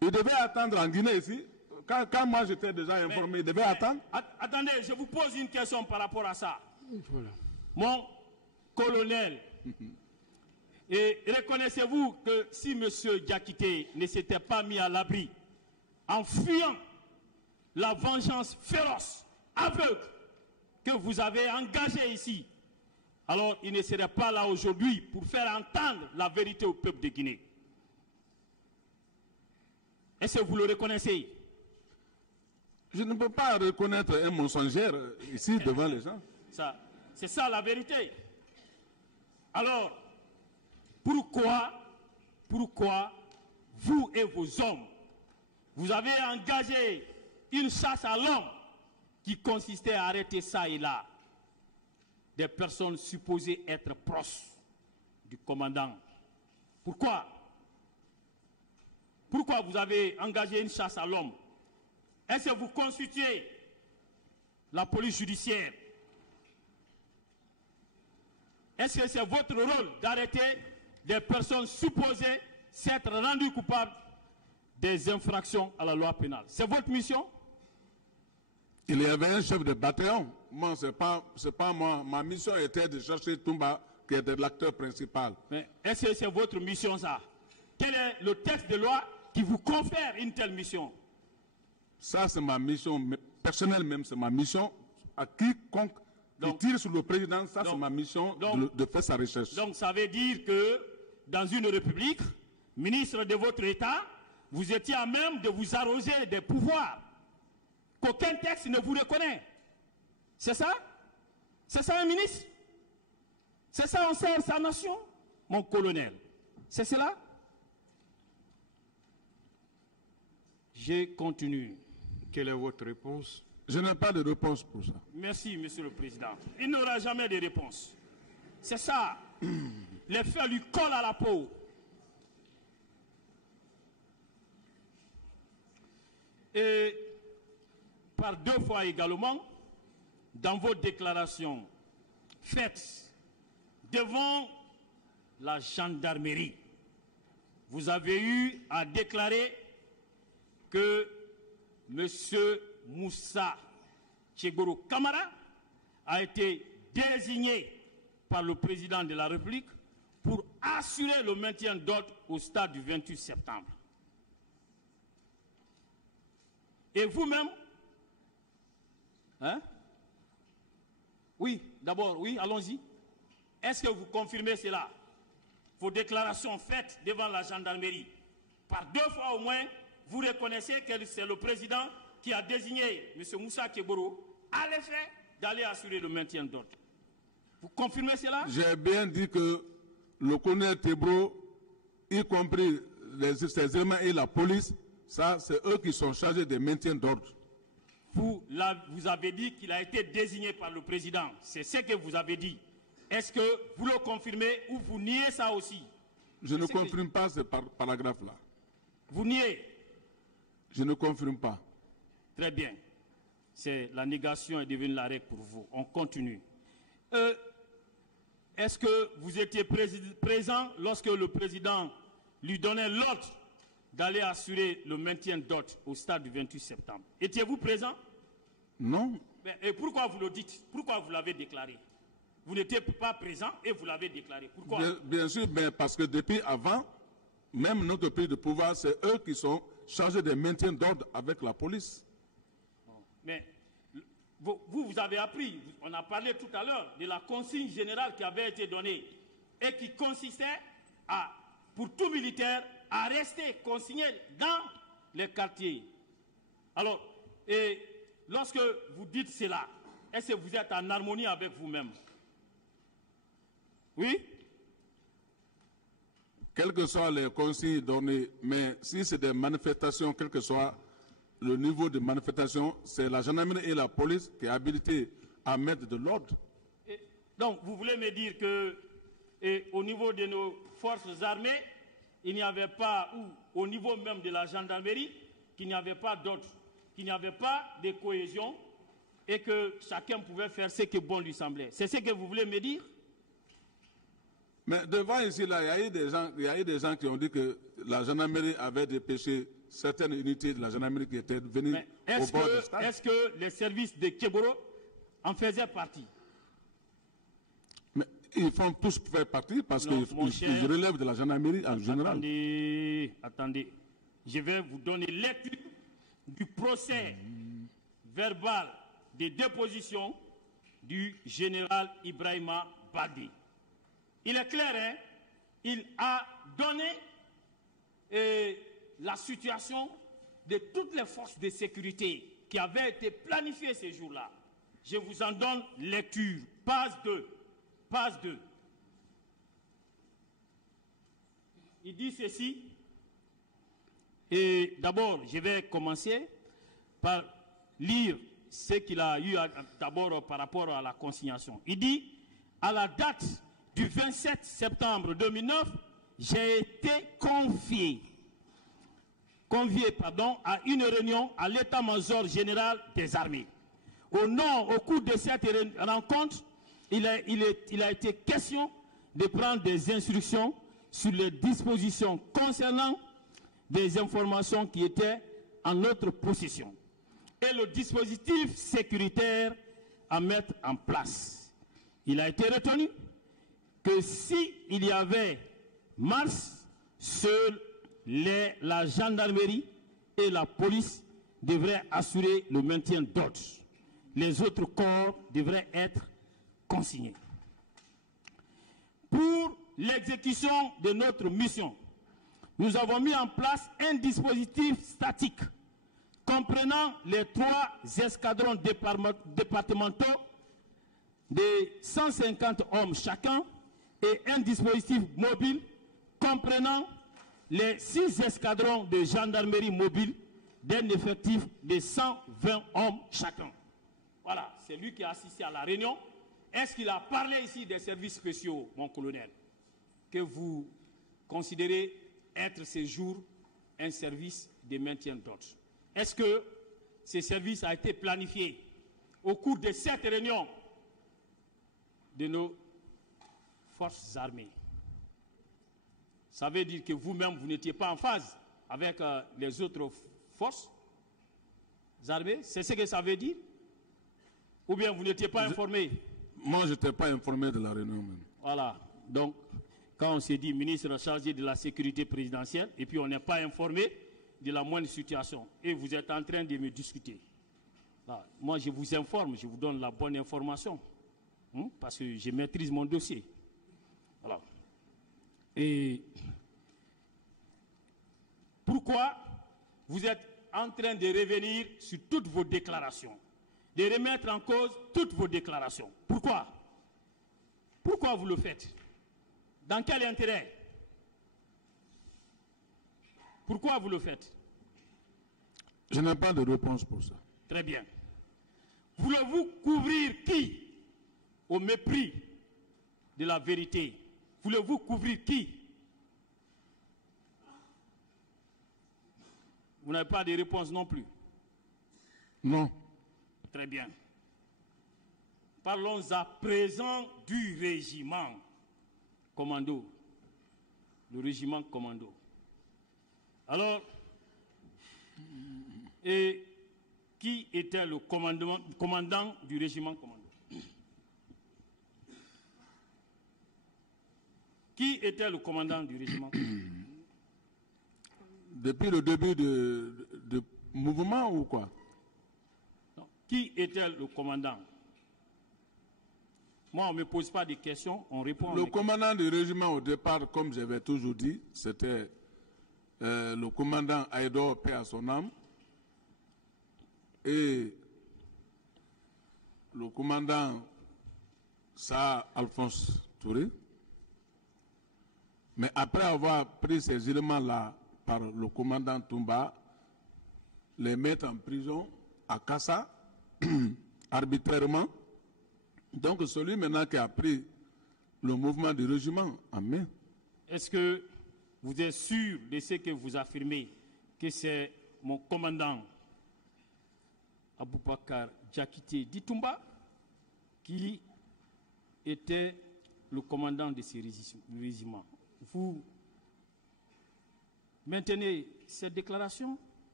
Il devait attendre en Guinée ici. Quand moi j'étais déjà informé, il devait attendre. Attendez, je vous pose une question par rapport à ça. Voilà. Mon colonel, et reconnaissez-vous que si M. Diakité ne s'était pas mis à l'abri en fuyant la vengeance féroce, aveugle, que vous avez engagée ici, alors il ne serait pas là aujourd'hui pour faire entendre la vérité au peuple de Guinée. Est-ce que vous le reconnaissez? Je ne peux pas reconnaître un mensongère ici devant les gens. C'est ça la vérité. Alors, pourquoi vous et vos hommes, vous avez engagé une chasse à l'homme qui consistait à arrêter ça et là des personnes supposées être proches du commandant? Pourquoi? Pourquoi vous avez engagé une chasse à l'homme? Est-ce que vous constituez la police judiciaire? Est-ce que c'est votre rôle d'arrêter des personnes supposées s'être rendues coupables des infractions à la loi pénale? C'est votre mission? Il y avait un chef de bataillon. Moi, c'est pas moi. Ma mission était de chercher Toumba, qui était l'acteur principal. Mais est-ce que c'est votre mission, ça? Quel est le texte de loi qui vous confère une telle mission? Ça, c'est ma mission personnelle même, c'est ma mission. À quiconque qui tire sur le président, ça c'est ma mission de faire sa recherche. Donc ça veut dire que dans une république, ministre de votre État, vous étiez à même de vous arroger des pouvoirs qu'aucun texte ne vous reconnaît. C'est ça? C'est ça un ministre? C'est ça on sert sa nation? Mon colonel, c'est cela? Je continue. Quelle est votre réponse? Je n'ai pas de réponse pour ça. Merci, Monsieur le Président. Il n'aura jamais de réponse. C'est ça. Les faits lui collent à la peau. Et par 2 fois également, dans vos déclarations faites devant la gendarmerie, vous avez eu à déclarer que M. Moussa Tchegoro Kamara a été désigné par le président de la République pour assurer le maintien d'ordre au stade du 28 septembre. Et vous-même, hein? Oui, d'abord, oui, allons-y. Est-ce que vous confirmez cela? vos déclarations faites devant la gendarmerie, par 2 fois au moins, vous reconnaissez que c'est le président qui a désigné M. Moussa Keboro à l'effet d'aller assurer le maintien d'ordre. Vous confirmez cela? J'ai bien dit que le colonel Tebro, y compris ces éléments et la police, ça, c'est eux qui sont chargés du maintien d'ordre. Vous avez dit qu'il a été désigné par le président. C'est ce que vous avez dit. Est-ce que vous le confirmez ou vous niez ça aussi? Je ne confirme pas ce paragraphe-là. Vous niez? Je ne confirme pas. Très bien. La négation est devenue la règle pour vous. On continue. Est-ce que vous étiez présent lorsque le président lui donnait l'ordre d'aller assurer le maintien d'ordre au stade du 28 septembre? Étiez-vous présent? Non. Et pourquoi vous le dites? Pourquoi vous l'avez déclaré? Vous n'étiez pas présent et vous l'avez déclaré. Pourquoi? Bien sûr, parce que depuis avant, même notre pays de pouvoir, c'est eux qui sont chargés de maintien d'ordre avec la police. Mais vous avez appris, on a parlé tout à l'heure de la consigne générale qui avait été donnée et qui consistait pour tout militaire à rester consigné dans les quartiers. Alors, et lorsque vous dites cela, est-ce que vous êtes en harmonie avec vous-même? Oui? Quelles que soient les consignes données, mais si c'est des manifestations, quel que soit le niveau de manifestation, c'est la gendarmerie et la police qui est habilitée à mettre de l'ordre. Donc, vous voulez me dire que au niveau de nos forces armées, il n'y avait pas, ou au niveau même de la gendarmerie, qu'il n'y avait pas d'ordre, qu'il n'y avait pas de cohésion et que chacun pouvait faire ce que bon lui semblait. C'est ce que vous voulez me dire? Mais devant ici, là, il y a eu des gens qui ont dit que la gendarmerie avait dépêché certaines unités de la gendarmerie qui étaient venues au bord du stade. Est-ce que les services de Keboro en faisaient partie? Mais ils font tous faire partie parce qu'ils relèvent de la gendarmerie en général. Attendez. Je vais vous donner lecture du procès verbal de déposition du général Ibrahima Baldé. Il est clair, hein? Il a donné la situation de toutes les forces de sécurité qui avaient été planifiées ces jours-là. Je vous en donne lecture. Page 2. Page 2. Il dit ceci. Et d'abord, je vais commencer par lire ce qu'il a eu d'abord par rapport à la consignation. Il dit, à la date du 27 septembre 2009, j'ai été convié à une réunion à l'état-major général des armées. Au cours de cette rencontre, il a été question de prendre des instructions sur les dispositions concernant des informations qui étaient en notre possession et le dispositif sécuritaire à mettre en place. Il a été retenu que s'il y avait marche, seule la gendarmerie et la police devraient assurer le maintien d'ordre. Les autres corps devraient être consignés. Pour l'exécution de notre mission, nous avons mis en place un dispositif statique comprenant les 3 escadrons départementaux de 150 hommes chacun et un dispositif mobile comprenant les 6 escadrons de gendarmerie mobile d'un effectif de 120 hommes chacun. Voilà, c'est lui qui a assisté à la réunion. Est-ce qu'il a parlé ici des services spéciaux, mon colonel, que vous considérez être ces jours un service de maintien d'ordre? Est-ce que ce service a été planifié au cours de cette réunion de nos forces armées? Ça veut dire que vous-même, vous n'étiez pas en phase avec les autres forces armées? C'est ce que ça veut dire? Ou bien vous n'étiez pas informé? Moi, je n'étais pas informé de la réunion même. Voilà. Donc, quand on s'est dit ministre chargé de la sécurité présidentielle, et puis on n'est pas informé de la moindre situation, et vous êtes en train de me discuter. Là, moi, je vous informe, je vous donne la bonne information, parce que je maîtrise mon dossier. Voilà. Et pourquoi vous êtes en train de revenir sur toutes vos déclarations, de remettre en cause toutes vos déclarations? Pourquoi? Pourquoi vous le faites? Dans quel intérêt? Pourquoi vous le faites? Je n'ai pas de réponse pour ça. Très bien. Voulez-vous couvrir qui au mépris de la vérité? Voulez-vous couvrir qui? Vous n'avez pas de réponse non plus? Non. Très bien. Parlons à présent du régiment commando. Le régiment commando. Alors, et qui était le commandant du régiment commando? Qui était le commandant du régiment commando? Depuis le début de mouvement ou quoi? Non. Qui était le commandant? Moi, on ne me pose pas de questions, on répond. Le commandant du régiment au départ, comme j'avais toujours dit, c'était le commandant Aïdor, paix à son âme, et le commandant Saha Alphonse Touré. Mais après avoir pris ces éléments-là par le commandant Toumba, les mettre en prison à Kassa, arbitrairement. Donc celui maintenant qui a pris le mouvement du régiment en main. Est-ce que vous êtes sûr de ce que vous affirmez, que c'est mon commandant Aboubakar Diakité Ditumba qui était le commandant de ce régiment? Vous maintenez cette déclaration?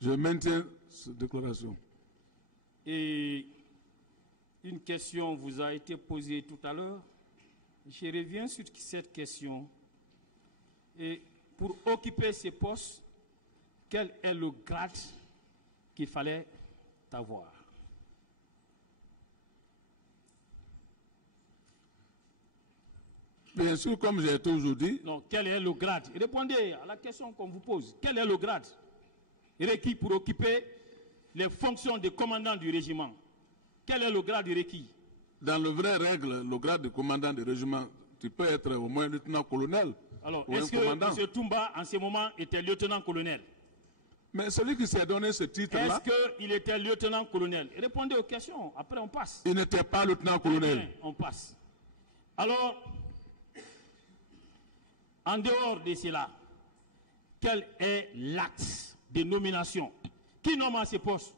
Je maintiens cette déclaration. Et une question vous a été posée tout à l'heure. Je reviens sur cette question. Et pour occuper ces postes, quel est le grade qu'il fallait avoir? Bien sûr, comme j'ai toujours dit. Non, quel est le grade? Répondez à la question qu'on vous pose. Quel est le grade requis pour occuper les fonctions de commandant du régiment? Quel est le grade requis? Dans le vrai règle, le grade de commandant du régiment, tu peux être au moins lieutenant-colonel. Alors, ou est-ce que M. Toumba, en ce moment, était lieutenant-colonel? Mais celui qui s'est donné ce titre-là... Est-ce qu'il était lieutenant-colonel? Répondez aux questions, après on passe. Il n'était pas lieutenant-colonel. On passe. Alors, en dehors de cela, quel est l'acte de nomination? Qui nomme à ce poste?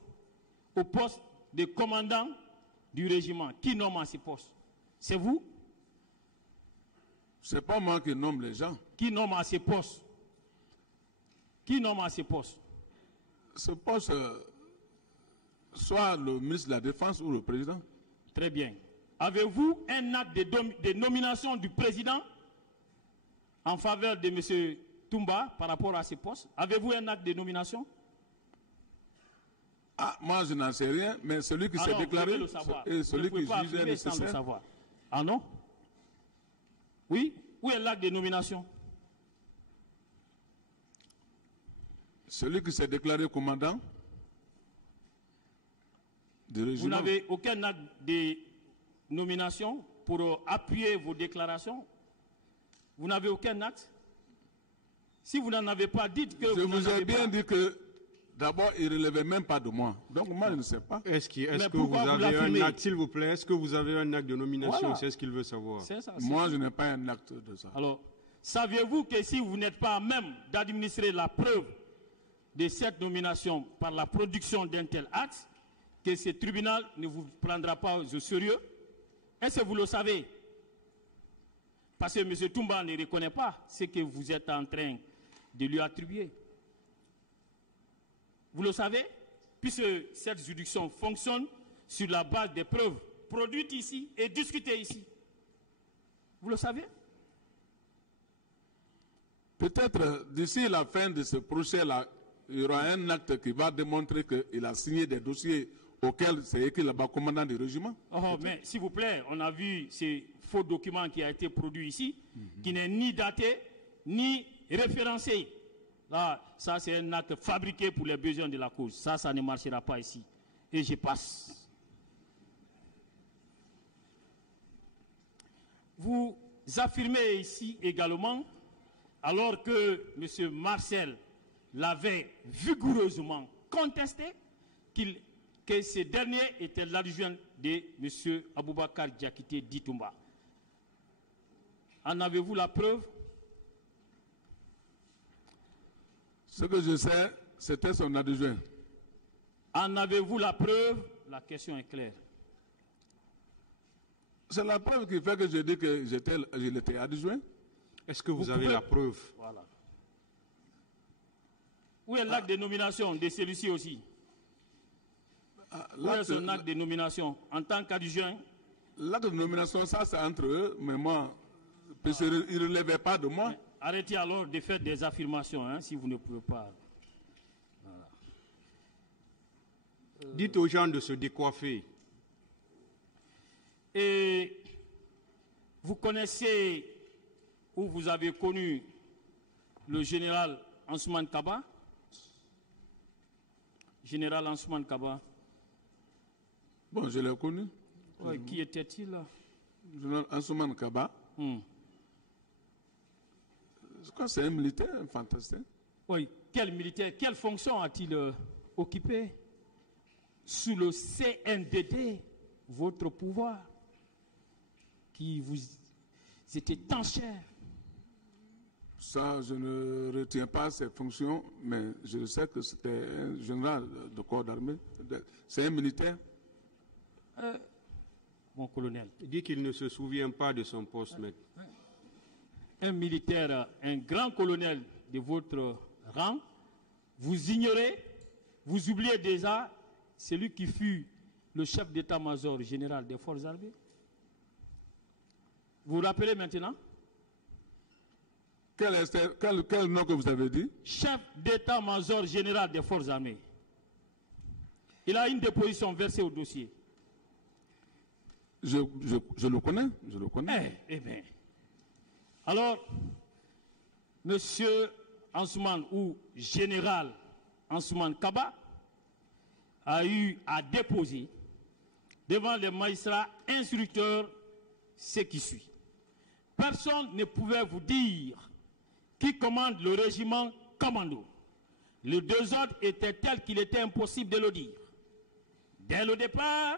Au poste de commandant du régiment. Qui nomme à ce poste? C'est vous? C'est pas moi qui nomme les gens. Qui nomme à ce poste? Qui nomme à ce poste? Ce poste, soit le ministre de la Défense ou le président. Très bien. Avez-vous un acte de nomination du président en faveur de M. Toumba par rapport à ce poste? Avez-vous un acte de nomination? Ah, moi je n'en sais rien, mais celui qui s'est déclaré et celui qui jugeait nécessaire. Ah non? Oui? Où est l'acte de nomination? Celui qui s'est déclaré commandant du régiment. Vous n'avez aucun acte de nomination pour appuyer vos déclarations? Vous n'avez aucun acte? Si vous n'en avez pas, dites que je vous vous ai bien dit que d'abord, il ne relevait même pas de moi. Donc moi, je ne sais pas. Est-ce que vous avez un acte, s'il vous plaît? Est-ce que vous avez un acte de nomination? Voilà. C'est ce qu'il veut savoir. Ça, moi, je n'ai pas un acte de ça. Alors, saviez-vous que si vous n'êtes pas à même d'administrer la preuve de cette nomination par la production d'un tel acte, que ce tribunal ne vous prendra pas au sérieux? Est-ce que vous le savez? Parce que M. Toumba ne reconnaît pas ce que vous êtes en train de lui attribuer. Vous le savez? Puisque cette juridiction fonctionne sur la base des preuves produites ici et discutées ici. Vous le savez? Peut-être d'ici la fin de ce procès-là, il y aura un acte qui va démontrer qu'il a signé des dossiers auquel c'est écrit là-bas commandant du régiment. Oh, mais s'il vous plaît, on a vu ces faux documents qui a été produit ici, qui n'est ni daté, ni référencé. Là, ça c'est un acte fabriqué pour les besoins de la cause. Ça ne marchera pas ici. Et je passe. Vous affirmez ici également, alors que M. Marcel l'avait vigoureusement contesté, que ce dernier était l'adjoint de M. Aboubakar Diakité Ditumba. En avez-vous la preuve? Ce que je sais, c'était son adjoint. En avez-vous la preuve? La question est claire. C'est la preuve qui fait que je dis que j'étais adjoint. Est-ce que vous avez la preuve? Voilà. Où est l'acte de nomination de celui-ci aussi? Où est son acte de nomination en tant qu'adjoint? L'acte de nomination, ça c'est entre eux, mais moi, il ne relevait pas de moi. Mais arrêtez alors de faire des affirmations, hein, si vous ne pouvez pas. Voilà. Dites aux gens de se décoiffer. Et vous connaissez ou vous avez connu le général Ansoumane Kaba? Général Ansoumane Kaba. Bon, je l'ai connu. Ouais, qui était-il? Général Ansoumane Kaba. Je crois que c'est un militaire fantastique. Oui, quel militaire, quelle fonction a-t-il occupé sous le CNDD, votre pouvoir, qui vous était tant cher? Ça, je ne retiens pas ses fonctions, mais je sais que c'était un général de corps d'armée. C'est un militaire. Mon colonel. Il dit qu'il ne se souvient pas de son poste, maître. Un militaire, un grand colonel de votre rang, vous ignorez, vous oubliez déjà celui qui fut le chef d'état-major général des forces armées. Vous vous rappelez maintenant? Quel nom que vous avez dit? Chef d'état-major général des forces armées. Il a une déposition versée au dossier. Je le connais, je le connais. Eh bien. Alors, monsieur Ansoumane ou général Ansoumane Kaba a eu à déposer devant les magistrats instructeurs ce qui suit. Personne ne pouvait vous dire qui commande le régiment commando. Le désordre était tel qu'il était impossible de le dire. Dès le départ,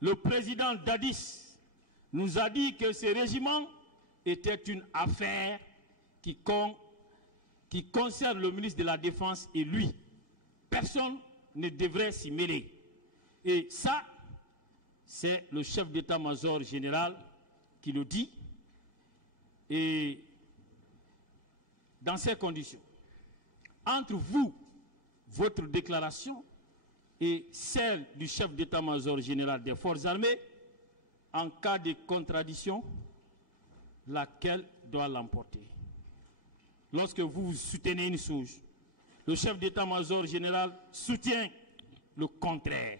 le président Dadis nous a dit que ce régiment était une affaire qui concerne le ministre de la Défense et lui. Personne ne devrait s'y mêler. Et ça, c'est le chef d'état-major général qui le dit. Et dans ces conditions, entre vous, votre déclaration et celle du chef d'état-major général des forces armées, en cas de contradiction, laquelle doit l'emporter? Lorsque vous soutenez une chose, le chef d'état-major général soutient le contraire.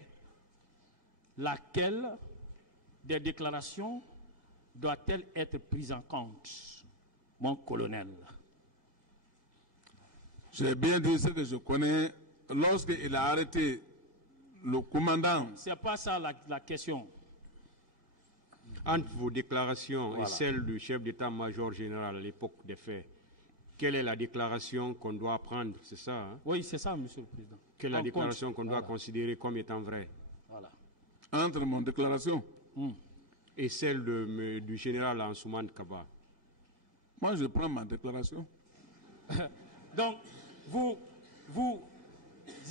Laquelle des déclarations doit-elle être prise en compte, mon colonel? J'ai bien dit ce que je connais. Lorsqu'il a arrêté le commandant... Ce n'est pas ça la question. Entre vos déclarations Voilà. et celles du chef d'état-major général à l'époque des faits, quelle est la déclaration qu'on doit prendre? C'est ça, hein? Oui, c'est ça, monsieur le président. Quelle est la déclaration qu'on doit Voilà. considérer comme étant vraie? Voilà. Entre mon déclaration, Et celle du général Ansoumane Kaba? moi je prends ma déclaration. Donc, vous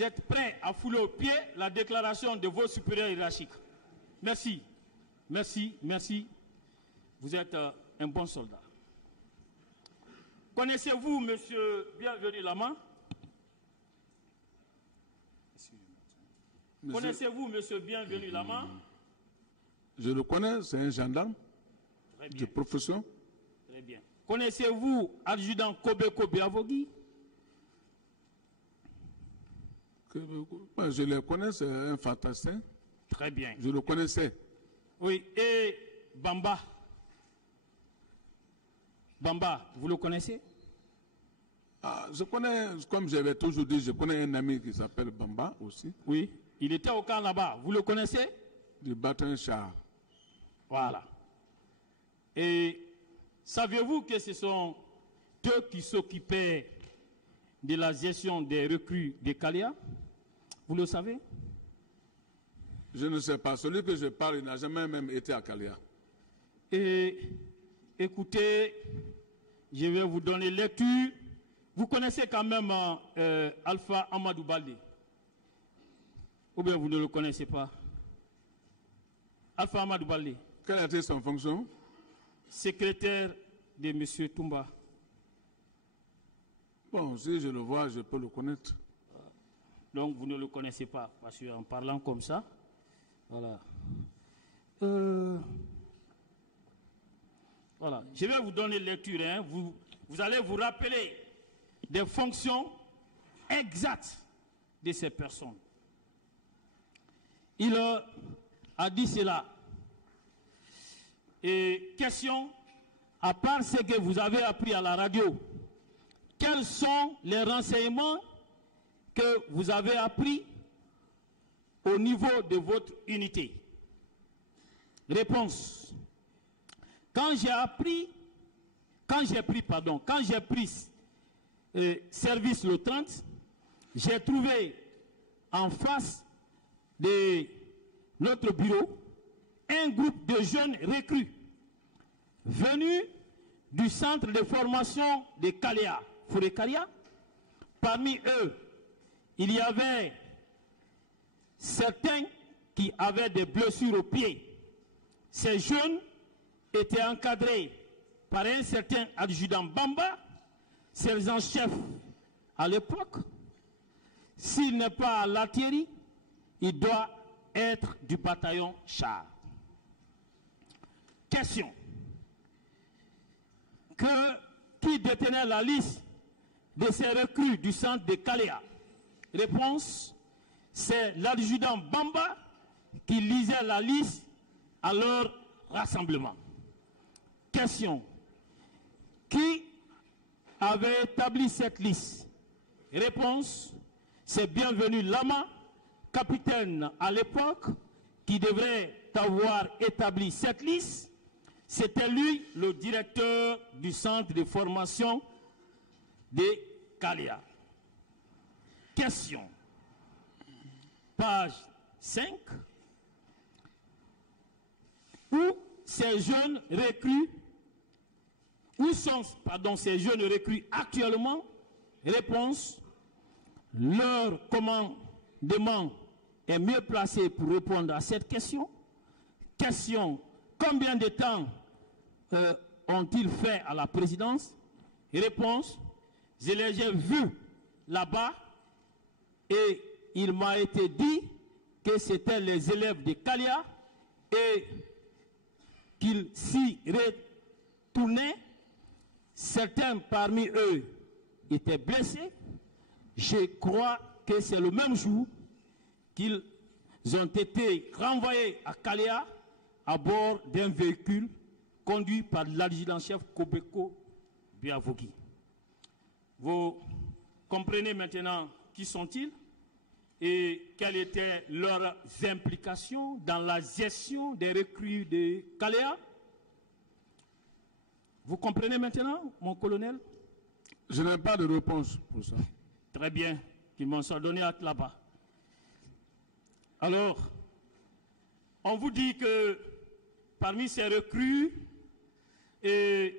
êtes prêts à fouler au pied la déclaration de vos supérieurs hiérarchiques. Merci. Merci, merci. Vous êtes un bon soldat. Connaissez-vous monsieur Bienvenu Lama? Connaissez-vous monsieur Bienvenu Lama? Je le connais, c'est un gendarme Très de bien, profession. très bien. Connaissez-vous adjudant Kobeko Biavogi? Moi, je le connais, c'est un fantassin. Très bien. Je le connaissais. Oui, et Bamba. Bamba, vous le connaissez? Ah, je connais, comme j'avais toujours dit, je connais un ami qui s'appelle Bamba aussi. Oui, il était au camp là-bas. Vous le connaissez? Du bâton char. Voilà. Et saviez-vous que ce sont eux qui s'occupaient de la gestion des recrues de Kalia? Vous le savez? Je ne sais pas. Celui que je parle, il n'a jamais même été à Kalia. Et écoutez, je vais vous donner lecture. Vous connaissez quand même Alpha Amadou Baldé? Ou bien vous ne le connaissez pas? Alpha Amadou Baldé. Quelle était son fonction? Secrétaire de M. Toumba. Bon, si je le vois, je peux le connaître. Donc vous ne le connaissez pas, parce qu'en parlant comme ça, voilà. Voilà. Je vais vous donner lecture. Hein. Vous allez vous rappeler des fonctions exactes de ces personnes. Il a dit cela. Et question, à part ce que vous avez appris à la radio, quels sont les renseignements que vous avez appris au niveau de votre unité? Réponse. Quand j'ai pris service le 30, j'ai trouvé en face de notre bureau un groupe de jeunes recrues venus du centre de formation de Kalia, Fouré-Kalia. Parmi eux, il y avait certains qui avaient des blessures aux pieds. Ces jeunes étaient encadrés par un certain adjudant Bamba, sergent-chef à l'époque. S'il n'est pas à l'artillerie, il doit être du bataillon char. Question. Qui détenait la liste de ces recrues du centre de Kaléa? Réponse. C'est l'adjudant Bamba qui lisait la liste à leur rassemblement. Question. Qui avait établi cette liste? Réponse. C'est Bienvenu Lama, capitaine à l'époque, qui devrait avoir établi cette liste. C'était lui le directeur du centre de formation de Kaléa. Question. Page 5. Où ces jeunes recrues, où sont ces jeunes recrues actuellement? Réponse. Leur commandement est mieux placé pour répondre à cette question. Question. Combien de temps ont-ils fait à la présidence? Réponse. Je les ai vus là-bas et il m'a été dit que c'étaient les élèves de Kalia et qu'ils s'y retournaient. Certains parmi eux étaient blessés. Je crois que c'est le même jour qu'ils ont été renvoyés à Kalia à bord d'un véhicule conduit par l'adjudant-chef Kobeko Biavogi. Vous comprenez maintenant qui sont-ils et quelles étaient leurs implications dans la gestion des recrues de Kaléa? Vous comprenez maintenant, mon colonel? Je n'ai pas de réponse pour ça. Très bien, qu'ils m'en soient donnés là-bas. Alors, on vous dit que parmi ces recrues, il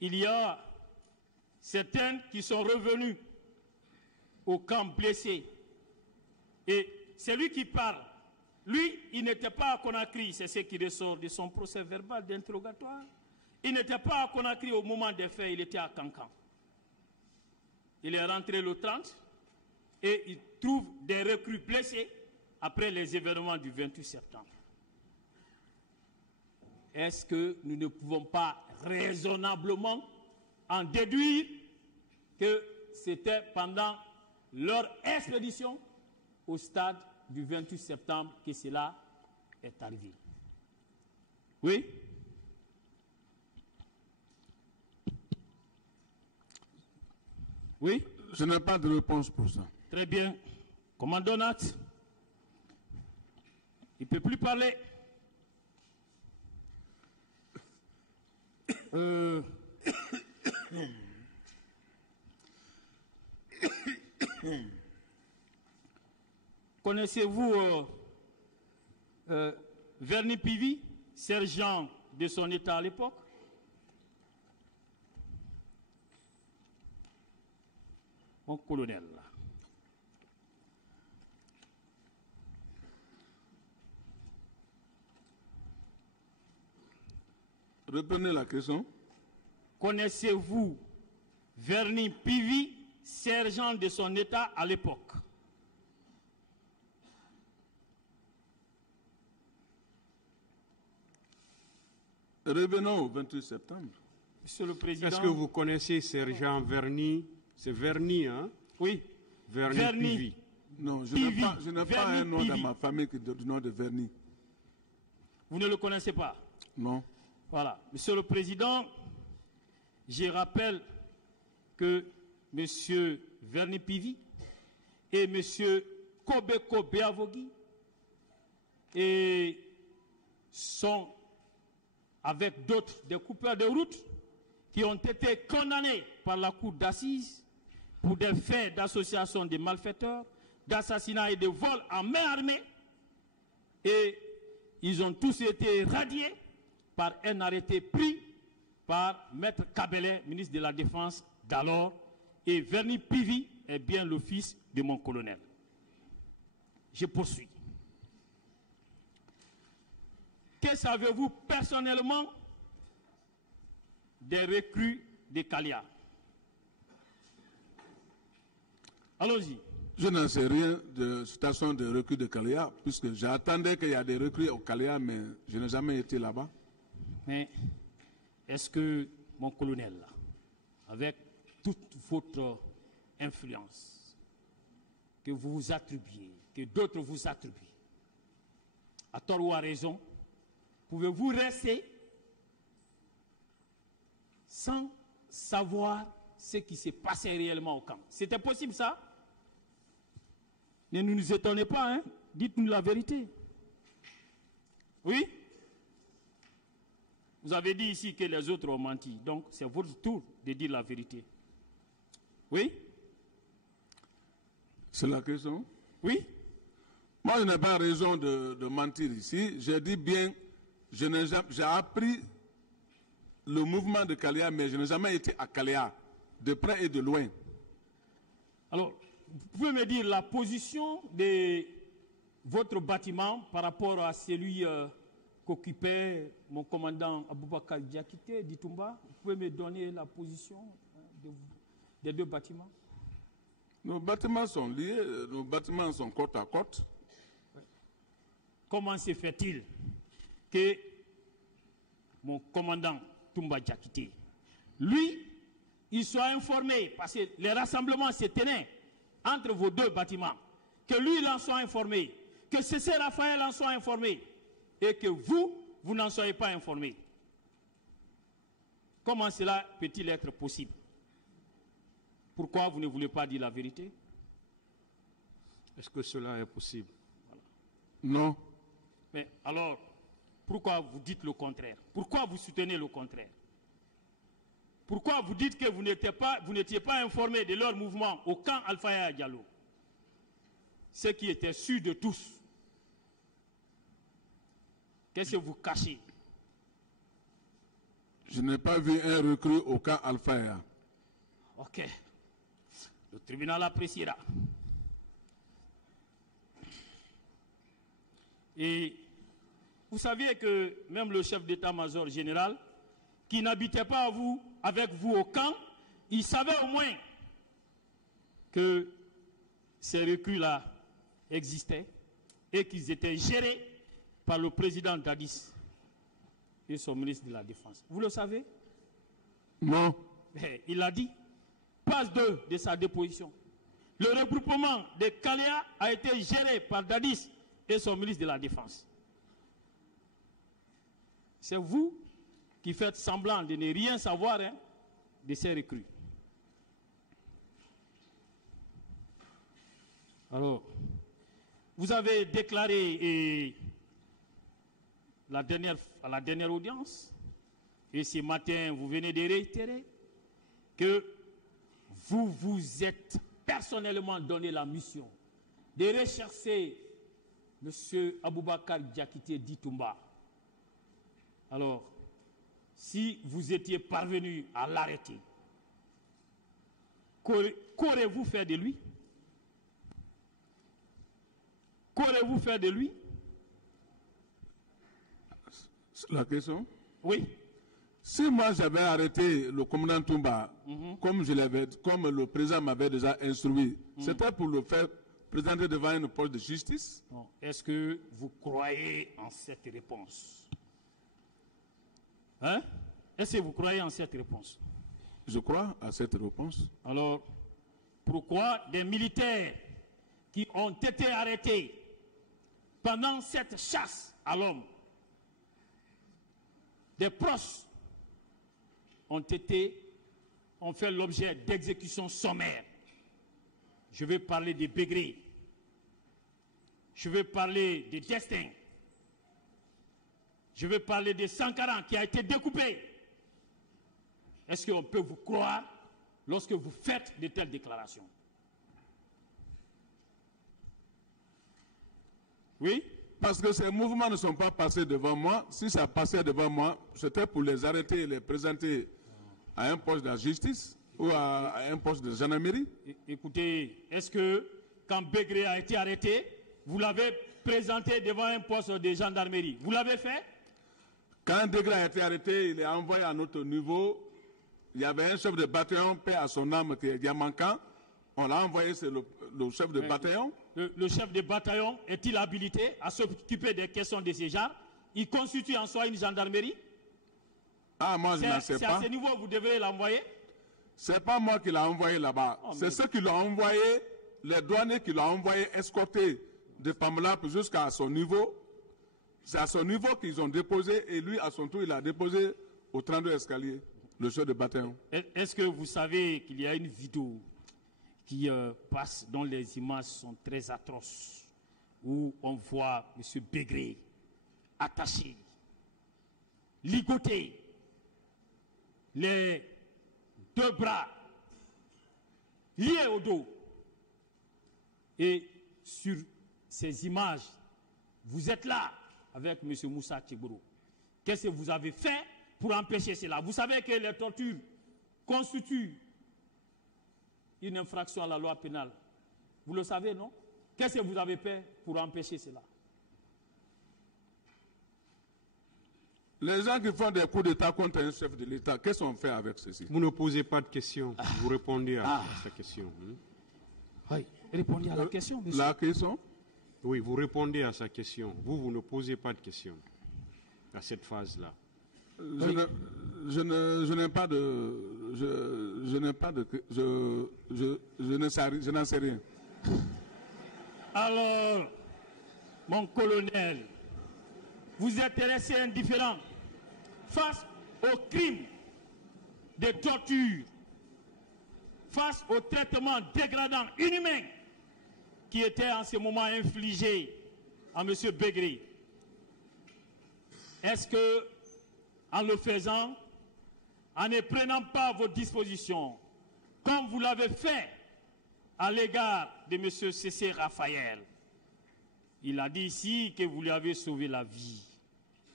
y a certaines qui sont revenues au camp blessés. Et c'est lui qui parle. Lui, il n'était pas à Conakry, c'est ce qui ressort de son procès verbal d'interrogatoire. Il n'était pas à Conakry au moment des faits, il était à Cancan. Il est rentré le 30 et il trouve des recrues blessés après les événements du 28 septembre. Est-ce que nous ne pouvons pas raisonnablement en déduire que c'était pendant leur expédition au stade du 28 septembre que cela est arrivé. Oui? Oui? Je n'ai pas de réponse pour ça. Très bien. Commandant Nat, il ne peut plus parler. Connaissez-vous Verny Pivy, sergent de son état à l'époque? Mon colonel. Reprenez la question. Connaissez-vous Verny Pivy, sergent de son état à l'époque? Revenons au 28 septembre. Monsieur le Président. Est-ce que vous connaissez sergent Verny? C'est Verny, hein? Oui. Verny Pivy. Non, je n'ai pas un nom dans ma famille du nom de Verny. Vous ne le connaissez pas? Non. Voilà. Monsieur le Président, je rappelle que M. Verny Pivy et M. Kobeko Beavogi sont, avec d'autres, des coupeurs de route qui ont été condamnés par la cour d'assises pour des faits d'association de malfaiteurs, d'assassinat et de vol en main armée. Et ils ont tous été radiés par un arrêté pris par Maître Kabelet, ministre de la Défense d'alors. Et Verny Pivy est bien le fils de mon colonel. Je poursuis. Que savez-vous personnellement des recrues de Kalia? Allons-y. Je n'en sais rien de station de recrues de Kalia, puisque j'attendais qu'il y ait des recrues au Kalia, mais je n'ai jamais été là-bas. Mais est-ce que, mon colonel, avec toute votre influence que vous vous attribuez, que d'autres vous attribuent, à tort ou à raison, pouvez-vous rester sans savoir ce qui s'est passé réellement au camp? C'était possible ça? Ne nous étonnez pas, hein? Dites-nous la vérité. Oui? Vous avez dit ici que les autres ont menti, donc c'est votre tour de dire la vérité. Oui? C'est la question? Oui? Moi, je n'ai pas raison de mentir ici. J'ai dit bien, j'ai appris le mouvement de Kalia, mais je n'ai jamais été à Kalia, de près et de loin. Alors, vous pouvez me dire la position de votre bâtiment par rapport à celui qu'occupait mon commandant Aboubakar Diakité d'Itumba? Vous pouvez me donner la position des deux bâtiments? Nos bâtiments sont liés, nos bâtiments sont côte à côte. Comment se fait-il que mon commandant Toumba Diakité, lui, il soit informé, parce que les rassemblements se tenaient entre vos deux bâtiments, que lui, il en soit informé, que C.C. Raphaël en soit informé, et que vous n'en soyez pas informé? Comment cela peut-il être possible? Pourquoi vous ne voulez pas dire la vérité? Est-ce que cela est possible? Voilà. Non. Mais alors, pourquoi vous dites le contraire? Pourquoi vous soutenez le contraire? Pourquoi vous dites que vous n'étiez pas informé de leur mouvement au camp Alpha Yaya Diallo? Ce qui était sûr de tous. Qu'est-ce que vous cachez? Je n'ai pas vu un recrue au camp Alpha Yaya. Ok. Le tribunal appréciera. Et vous saviez que même le chef d'état-major général, qui n'habitait pas avec vous au camp, il savait au moins que ces recrues-là existaient et qu'ils étaient gérés par le président Dadis et son ministre de la Défense. Vous le savez? Non. Il l'a dit. Page 2 de sa déposition. Le regroupement de Kalia a été géré par Dadis et son ministre de la Défense. C'est vous qui faites semblant de ne rien savoir de ces recrues. Alors, vous avez déclaré à la dernière audience, et ce matin, vous venez de réitérer, que vous vous êtes personnellement donné la mission de rechercher M. Aboubakar Diakité Ditumba. Alors, si vous étiez parvenu à l'arrêter, qu'aurez-vous fait de lui? Qu'aurez-vous fait de lui? La question? Oui. Si moi j'avais arrêté le commandant Toumba, comme le président m'avait déjà instruit, c'était pour le faire présenter devant une poste de justice? Est-ce que vous croyez en cette réponse? Hein? Est-ce que vous croyez en cette réponse? Je crois à cette réponse. Alors, pourquoi des militaires qui ont été arrêtés pendant cette chasse à l'homme, des proches ont fait l'objet d'exécutions sommaires? Je vais parler de Bégré. Je vais parler de Destin. Je vais parler de Sankara qui a été découpé. Est-ce qu'on peut vous croire lorsque vous faites de telles déclarations? Oui? Parce que ces mouvements ne sont pas passés devant moi. Si ça passait devant moi, c'était pour les arrêter et les présenter à un poste de la justice ou à un poste de gendarmerie. Écoutez, est-ce que quand Bégré a été arrêté, vous l'avez présenté devant un poste de gendarmerie? Vous l'avez fait? Quand Bégré a été arrêté, il est envoyé à notre niveau. Il y avait un chef de bataillon, paix à son âme, qui est Diamancan. On l'a envoyé, c'est le chef de bataillon. Le chef de bataillon est-il habilité à s'occuper des questions de ce genre? Il constitue en soi une gendarmerie? Ah, moi, je n'en sais pas. C'est à ce niveau que vous devez l'envoyer? C'est pas moi qui l'ai envoyé là-bas. C'est ceux qui l'ont envoyé, les douaniers qui l'ont envoyé escorter de Pamela jusqu'à son niveau. C'est à son niveau qu'ils ont déposé et lui, à son tour, il a déposé au 32 escalier, le chef de bataillon. Est-ce que vous savez qu'il y a une vidéo qui passe, dont les images sont très atroces, où on voit M. Bégré attaché, ligoté, les deux bras liés au dos. Et sur ces images, vous êtes là avec M. Moussa Tchiboro. Qu'est-ce que vous avez fait pour empêcher cela? Vous savez que les tortures constituent une infraction à la loi pénale. Vous le savez, non? Qu'est-ce que vous avez fait pour empêcher cela? Les gens qui font des coups d'État contre un chef de l'État, qu'est-ce qu'on fait avec ceci? Vous ne posez pas de questions, vous répondez à sa question. Oui, répondez à la question, monsieur. La question? Oui, vous répondez à sa question. Vous ne posez pas de questions à cette phase-là. Je n'ai pas de... Je n'en sais rien. Alors, mon colonel, vous êtes resté indifférent face aux crimes de torture, face au traitement dégradant, inhumain, qui était en ce moment infligé à M. Bégré. Est-ce que, en le faisant, en ne prenant pas vos dispositions, comme vous l'avez fait à l'égard de M. Cessé Raphaël, il a dit ici que vous lui avez sauvé la vie.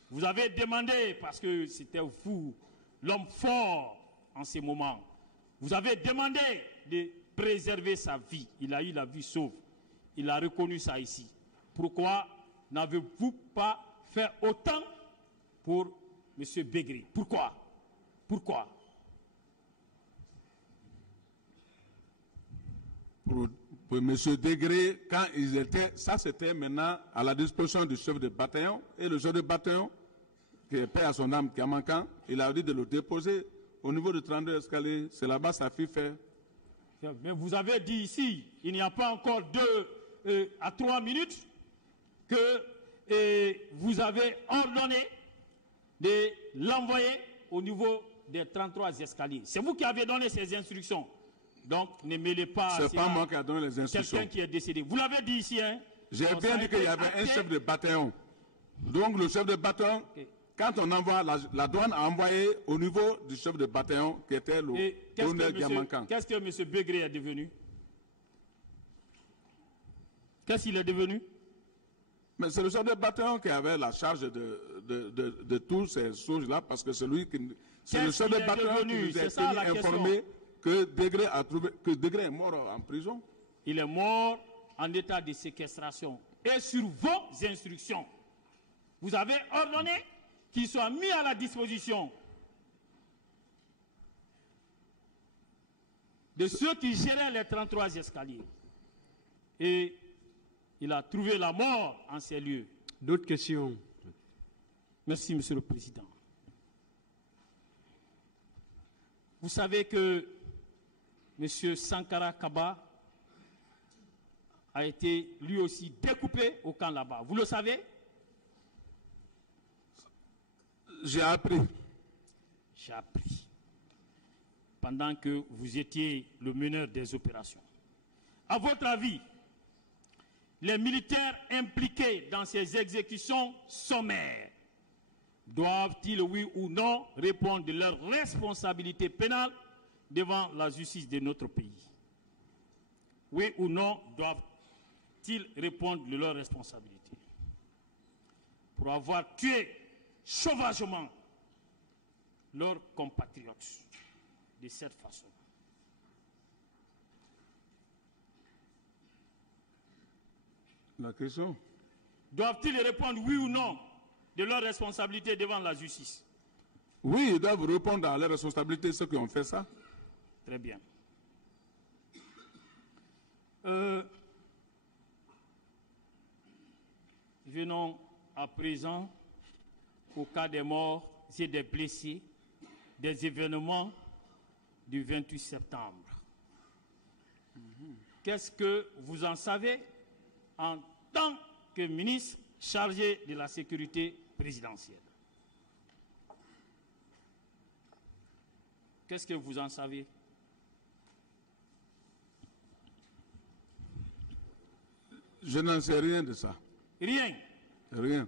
Vous avez demandé, parce que c'était vous, l'homme fort en ce moment, vous avez demandé de préserver sa vie. Il a eu la vie sauve. Il a reconnu ça ici. Pourquoi n'avez-vous pas fait autant pour M. Bégré? Pourquoi? Pourquoi? Pour M. Bégré, quand ils étaient, ça c'était maintenant à la disposition du chef de bataillon, et le chef de bataillon, qui est paix à son âme, qui a manquant, il a dit de le déposer au niveau du 32 escalier. C'est là-bas sa fille fait. Mais vous avez dit ici, il n'y a pas encore 2 à 3 minutes, que vous avez ordonné de l'envoyer au niveau des 33 escaliers. C'est vous qui avez donné ces instructions. Donc, ne mêlez pas... C'est pas moi qui ai donné les instructions. Quelqu'un qui est décédé. Vous l'avez dit ici, hein? J'ai bien dit qu'il y avait un chef de bataillon. Donc, le chef de bataillon, quand on envoie, la douane a envoyé au niveau du chef de bataillon, qui était le colonel Diamankan. Qu'est-ce que M. Begré est devenu? Qu'est-ce qu'il est devenu? Mais c'est le chef de bataillon qui avait la charge de toutes ces choses-là, parce que c'est lui qui... C'est le chef de bataillon qui nous a été informé que Degré est mort en prison. Il est mort en état de séquestration. Et sur vos instructions, vous avez ordonné qu'il soit mis à la disposition de ceux qui géraient les 33 escaliers. Et il a trouvé la mort en ces lieux. D'autres questions? Merci, Monsieur le Président. Vous savez que M. Sankara Kaba a été lui aussi découpé au camp là-bas. Vous le savez? J'ai appris. J'ai appris. Pendant que vous étiez le meneur des opérations. À votre avis, les militaires impliqués dans ces exécutions sommaires doivent-ils, oui ou non, répondre de leurs responsabilités pénales devant la justice de notre pays? Oui ou non, doivent-ils répondre de leurs responsabilités pour avoir tué sauvagement leurs compatriotes de cette façon? La question? Doivent-ils répondre oui ou non de leurs responsabilités devant la justice? Oui, ils doivent répondre à leurs responsabilités, ceux qui ont fait ça. Très bien. Venons à présent au cas des morts et des blessés des événements du 28 septembre. Qu'est-ce que vous en savez en tant que ministre chargé de la sécurité présidentielle? Qu'est-ce que vous en savez? Je n'en sais rien de ça. Rien. Rien.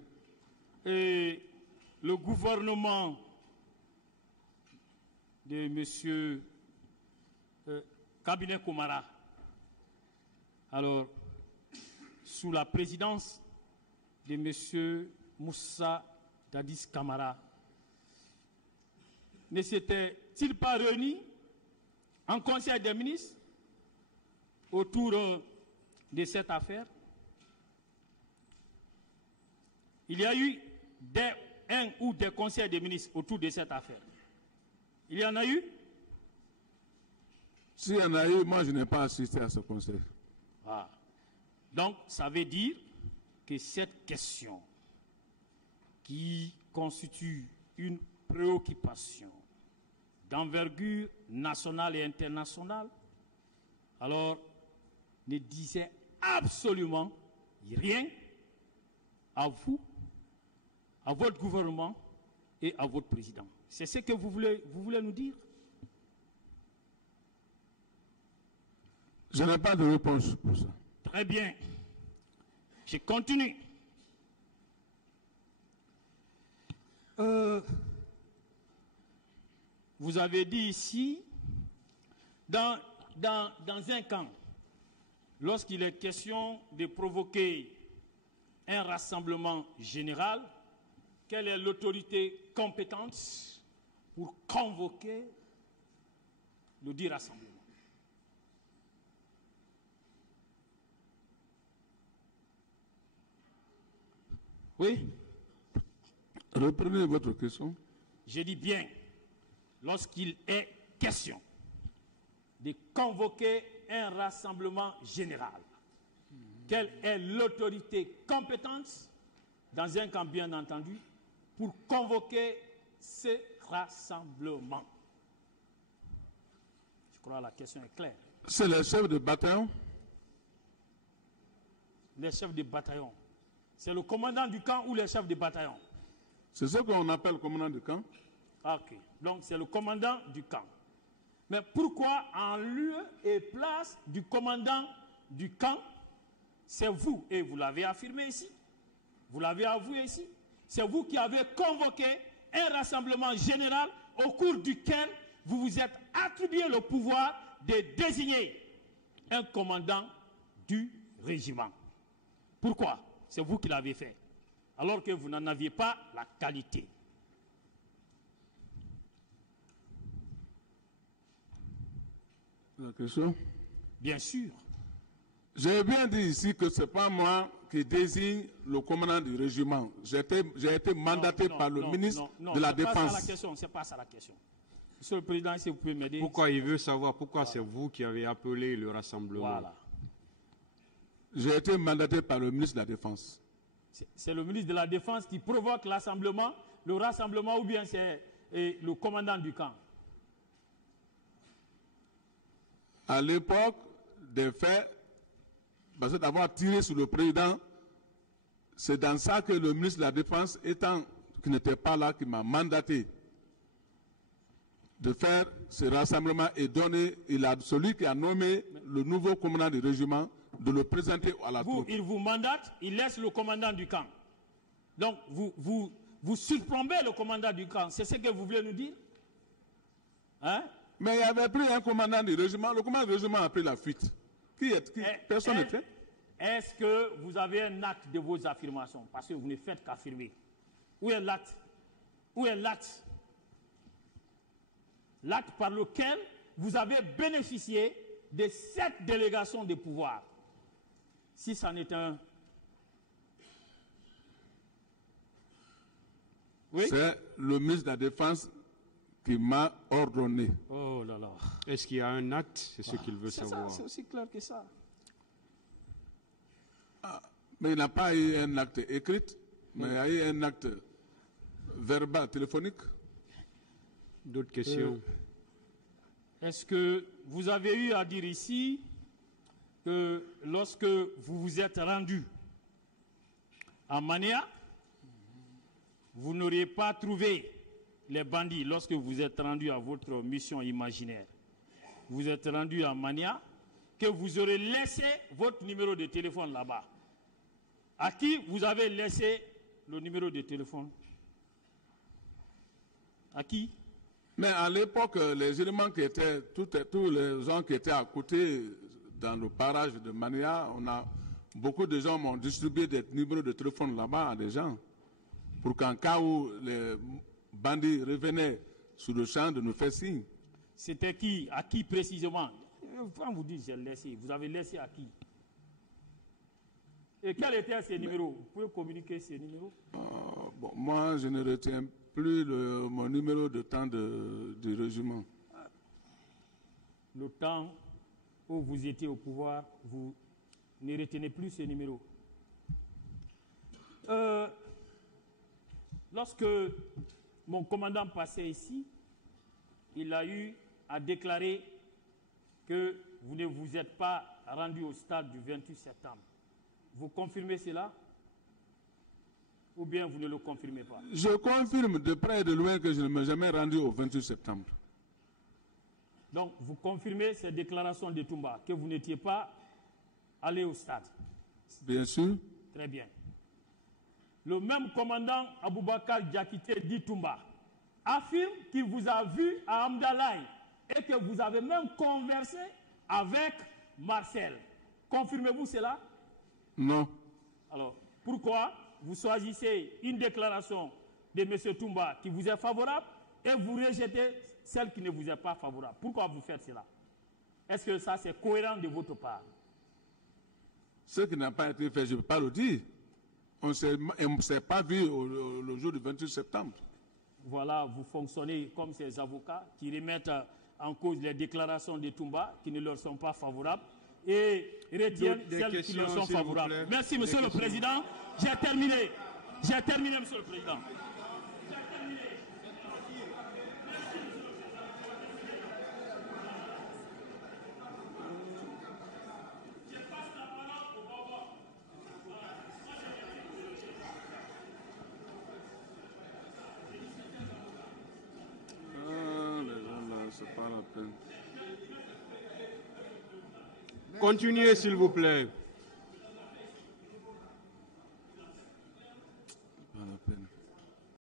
Et le gouvernement de M. Cabinet Komara, alors, sous la présidence de M. Moussa Dadis Camara, ne s'était-il pas réuni en conseil des ministres autour de cette affaire? Il y a eu un ou des conseils des ministres autour de cette affaire. Il y en a eu? S'il y en a eu, moi je n'ai pas assisté à ce conseil. Ah. Donc, ça veut dire que cette question qui constitue une préoccupation d'envergure nationale et internationale, alors ne disait absolument rien à vous, à votre gouvernement et à votre président. C'est ce que vous voulez nous dire? Je n'ai pas de réponse pour ça. Très bien. Je continue. Vous avez dit ici, dans un camp, lorsqu'il est question de provoquer un rassemblement général, quelle est l'autorité compétente pour convoquer le dit rassemblement? Oui? Reprenez votre question. Je dis bien, lorsqu'il est question de convoquer un rassemblement général, quelle est l'autorité compétente, dans un camp bien entendu, pour convoquer ce rassemblement? Je crois que la question est claire. C'est le chef de bataillon. Les chefs de bataillon. C'est le commandant du camp ou les chefs de bataillon? C'est ce qu'on appelle commandant du camp. Ok. Donc c'est le commandant du camp. Mais pourquoi en lieu et place du commandant du camp, c'est vous, et vous l'avez affirmé ici, vous l'avez avoué ici, c'est vous qui avez convoqué un rassemblement général au cours duquel vous vous êtes attribué le pouvoir de désigner un commandant du régiment. Pourquoi? C'est vous qui l'avez fait, alors que vous n'en aviez pas la qualité. La question? Bien sûr. J'ai bien dit ici que ce n'est pas moi qui désigne le commandant du régiment. J'ai été mandaté par le ministre de la Défense. Ce n'est pas ça la question. Monsieur le Président, si vous pouvez m'aider. Pourquoi il veut savoir pourquoi c'est vous qui avez appelé le rassemblement? Voilà. J'ai été mandaté par le ministre de la Défense. C'est le ministre de la Défense qui provoque l'assemblement, le rassemblement, ou bien c'est le commandant du camp? À l'époque des faits, parce que d'avoir tiré sur le président, c'est dans ça que le ministre de la Défense, étant qui n'était pas là, qui m'a mandaté de faire ce rassemblement et donner, celui qui a nommé le nouveau commandant du régiment, de le présenter à la troupe. Il vous mandate, il laisse le commandant du camp. Donc vous surplombez le commandant du camp. C'est ce que vous voulez nous dire? Hein? Mais il n'y avait plus un commandant du régiment. Le commandant du régiment a pris la fuite. Personne n'était. Est-ce que vous avez un acte de vos affirmations? Parce que vous ne faites qu'affirmer. Où est l'acte? Où est l'acte? L'acte par lequel vous avez bénéficié de cette délégation de pouvoir. Si ça n'est un... Oui? C'est le ministre de la Défense qui m'a ordonné. Oh là là. Est-ce qu'il y a un acte? C'est ce qu'il veut savoir. C'est aussi clair que ça. Mais il n'a pas eu un acte écrit, mais il y a eu un acte verbal, téléphonique. D'autres questions? Est-ce que vous avez eu à dire ici que lorsque vous vous êtes rendu à Mania, vous n'auriez pas trouvé les bandits lorsque vous êtes rendu à votre mission imaginaire? Vous êtes rendu à Mania, que vous aurez laissé votre numéro de téléphone là-bas. À qui vous avez laissé le numéro de téléphone? À qui? Mais à l'époque, les éléments qui étaient, tous les gens qui étaient à côté, dans le barrage de Mania, beaucoup de gens m'ont distribué des numéros de téléphone là-bas à des gens, pour qu'en cas où les bandits revenaient sur le champ, de nous faire signe. C'était qui? À qui précisément? Quand vous dites j'ai laissé, vous avez laissé à qui? Et quels étaient ces numéros? Vous pouvez communiquer ces numéros? Moi, je ne retiens plus mon numéro de temps du régiment. Le temps où vous étiez au pouvoir, vous ne retenez plus ces numéros. Lorsque mon commandant passait ici, il a eu à déclarer que vous ne vous êtes pas rendu au stade du 28 septembre. Vous confirmez cela? Ou bien vous ne le confirmez pas? Je confirme de près et de loin que je ne me suis jamais rendu au 28 septembre. Donc vous confirmez ces déclarations de Toumba, que vous n'étiez pas allé au stade? Bien sûr. Très bien. Le même commandant Aboubakar Diakité dit Toumba affirme qu'il vous a vu à Amdalaï et que vous avez même conversé avec Marcel. Confirmez-vous cela? Non. Alors, pourquoi vous choisissez une déclaration de M. Toumba qui vous est favorable et vous rejetez celle qui ne vous est pas favorable? Pourquoi vous faites cela? Est-ce que ça c'est cohérent de votre part? Ce qui n'a pas été fait, je ne peux pas le dire. On ne s'est pas vu le jour du 28 septembre. Voilà, vous fonctionnez comme ces avocats qui remettent en cause les déclarations de Toumba qui ne leur sont pas favorables et retiennent celles qui leur sont favorables. Merci, Monsieur le Président. J'ai terminé. J'ai terminé, Monsieur le Président. Pas la peine. Continuez, s'il vous plaît.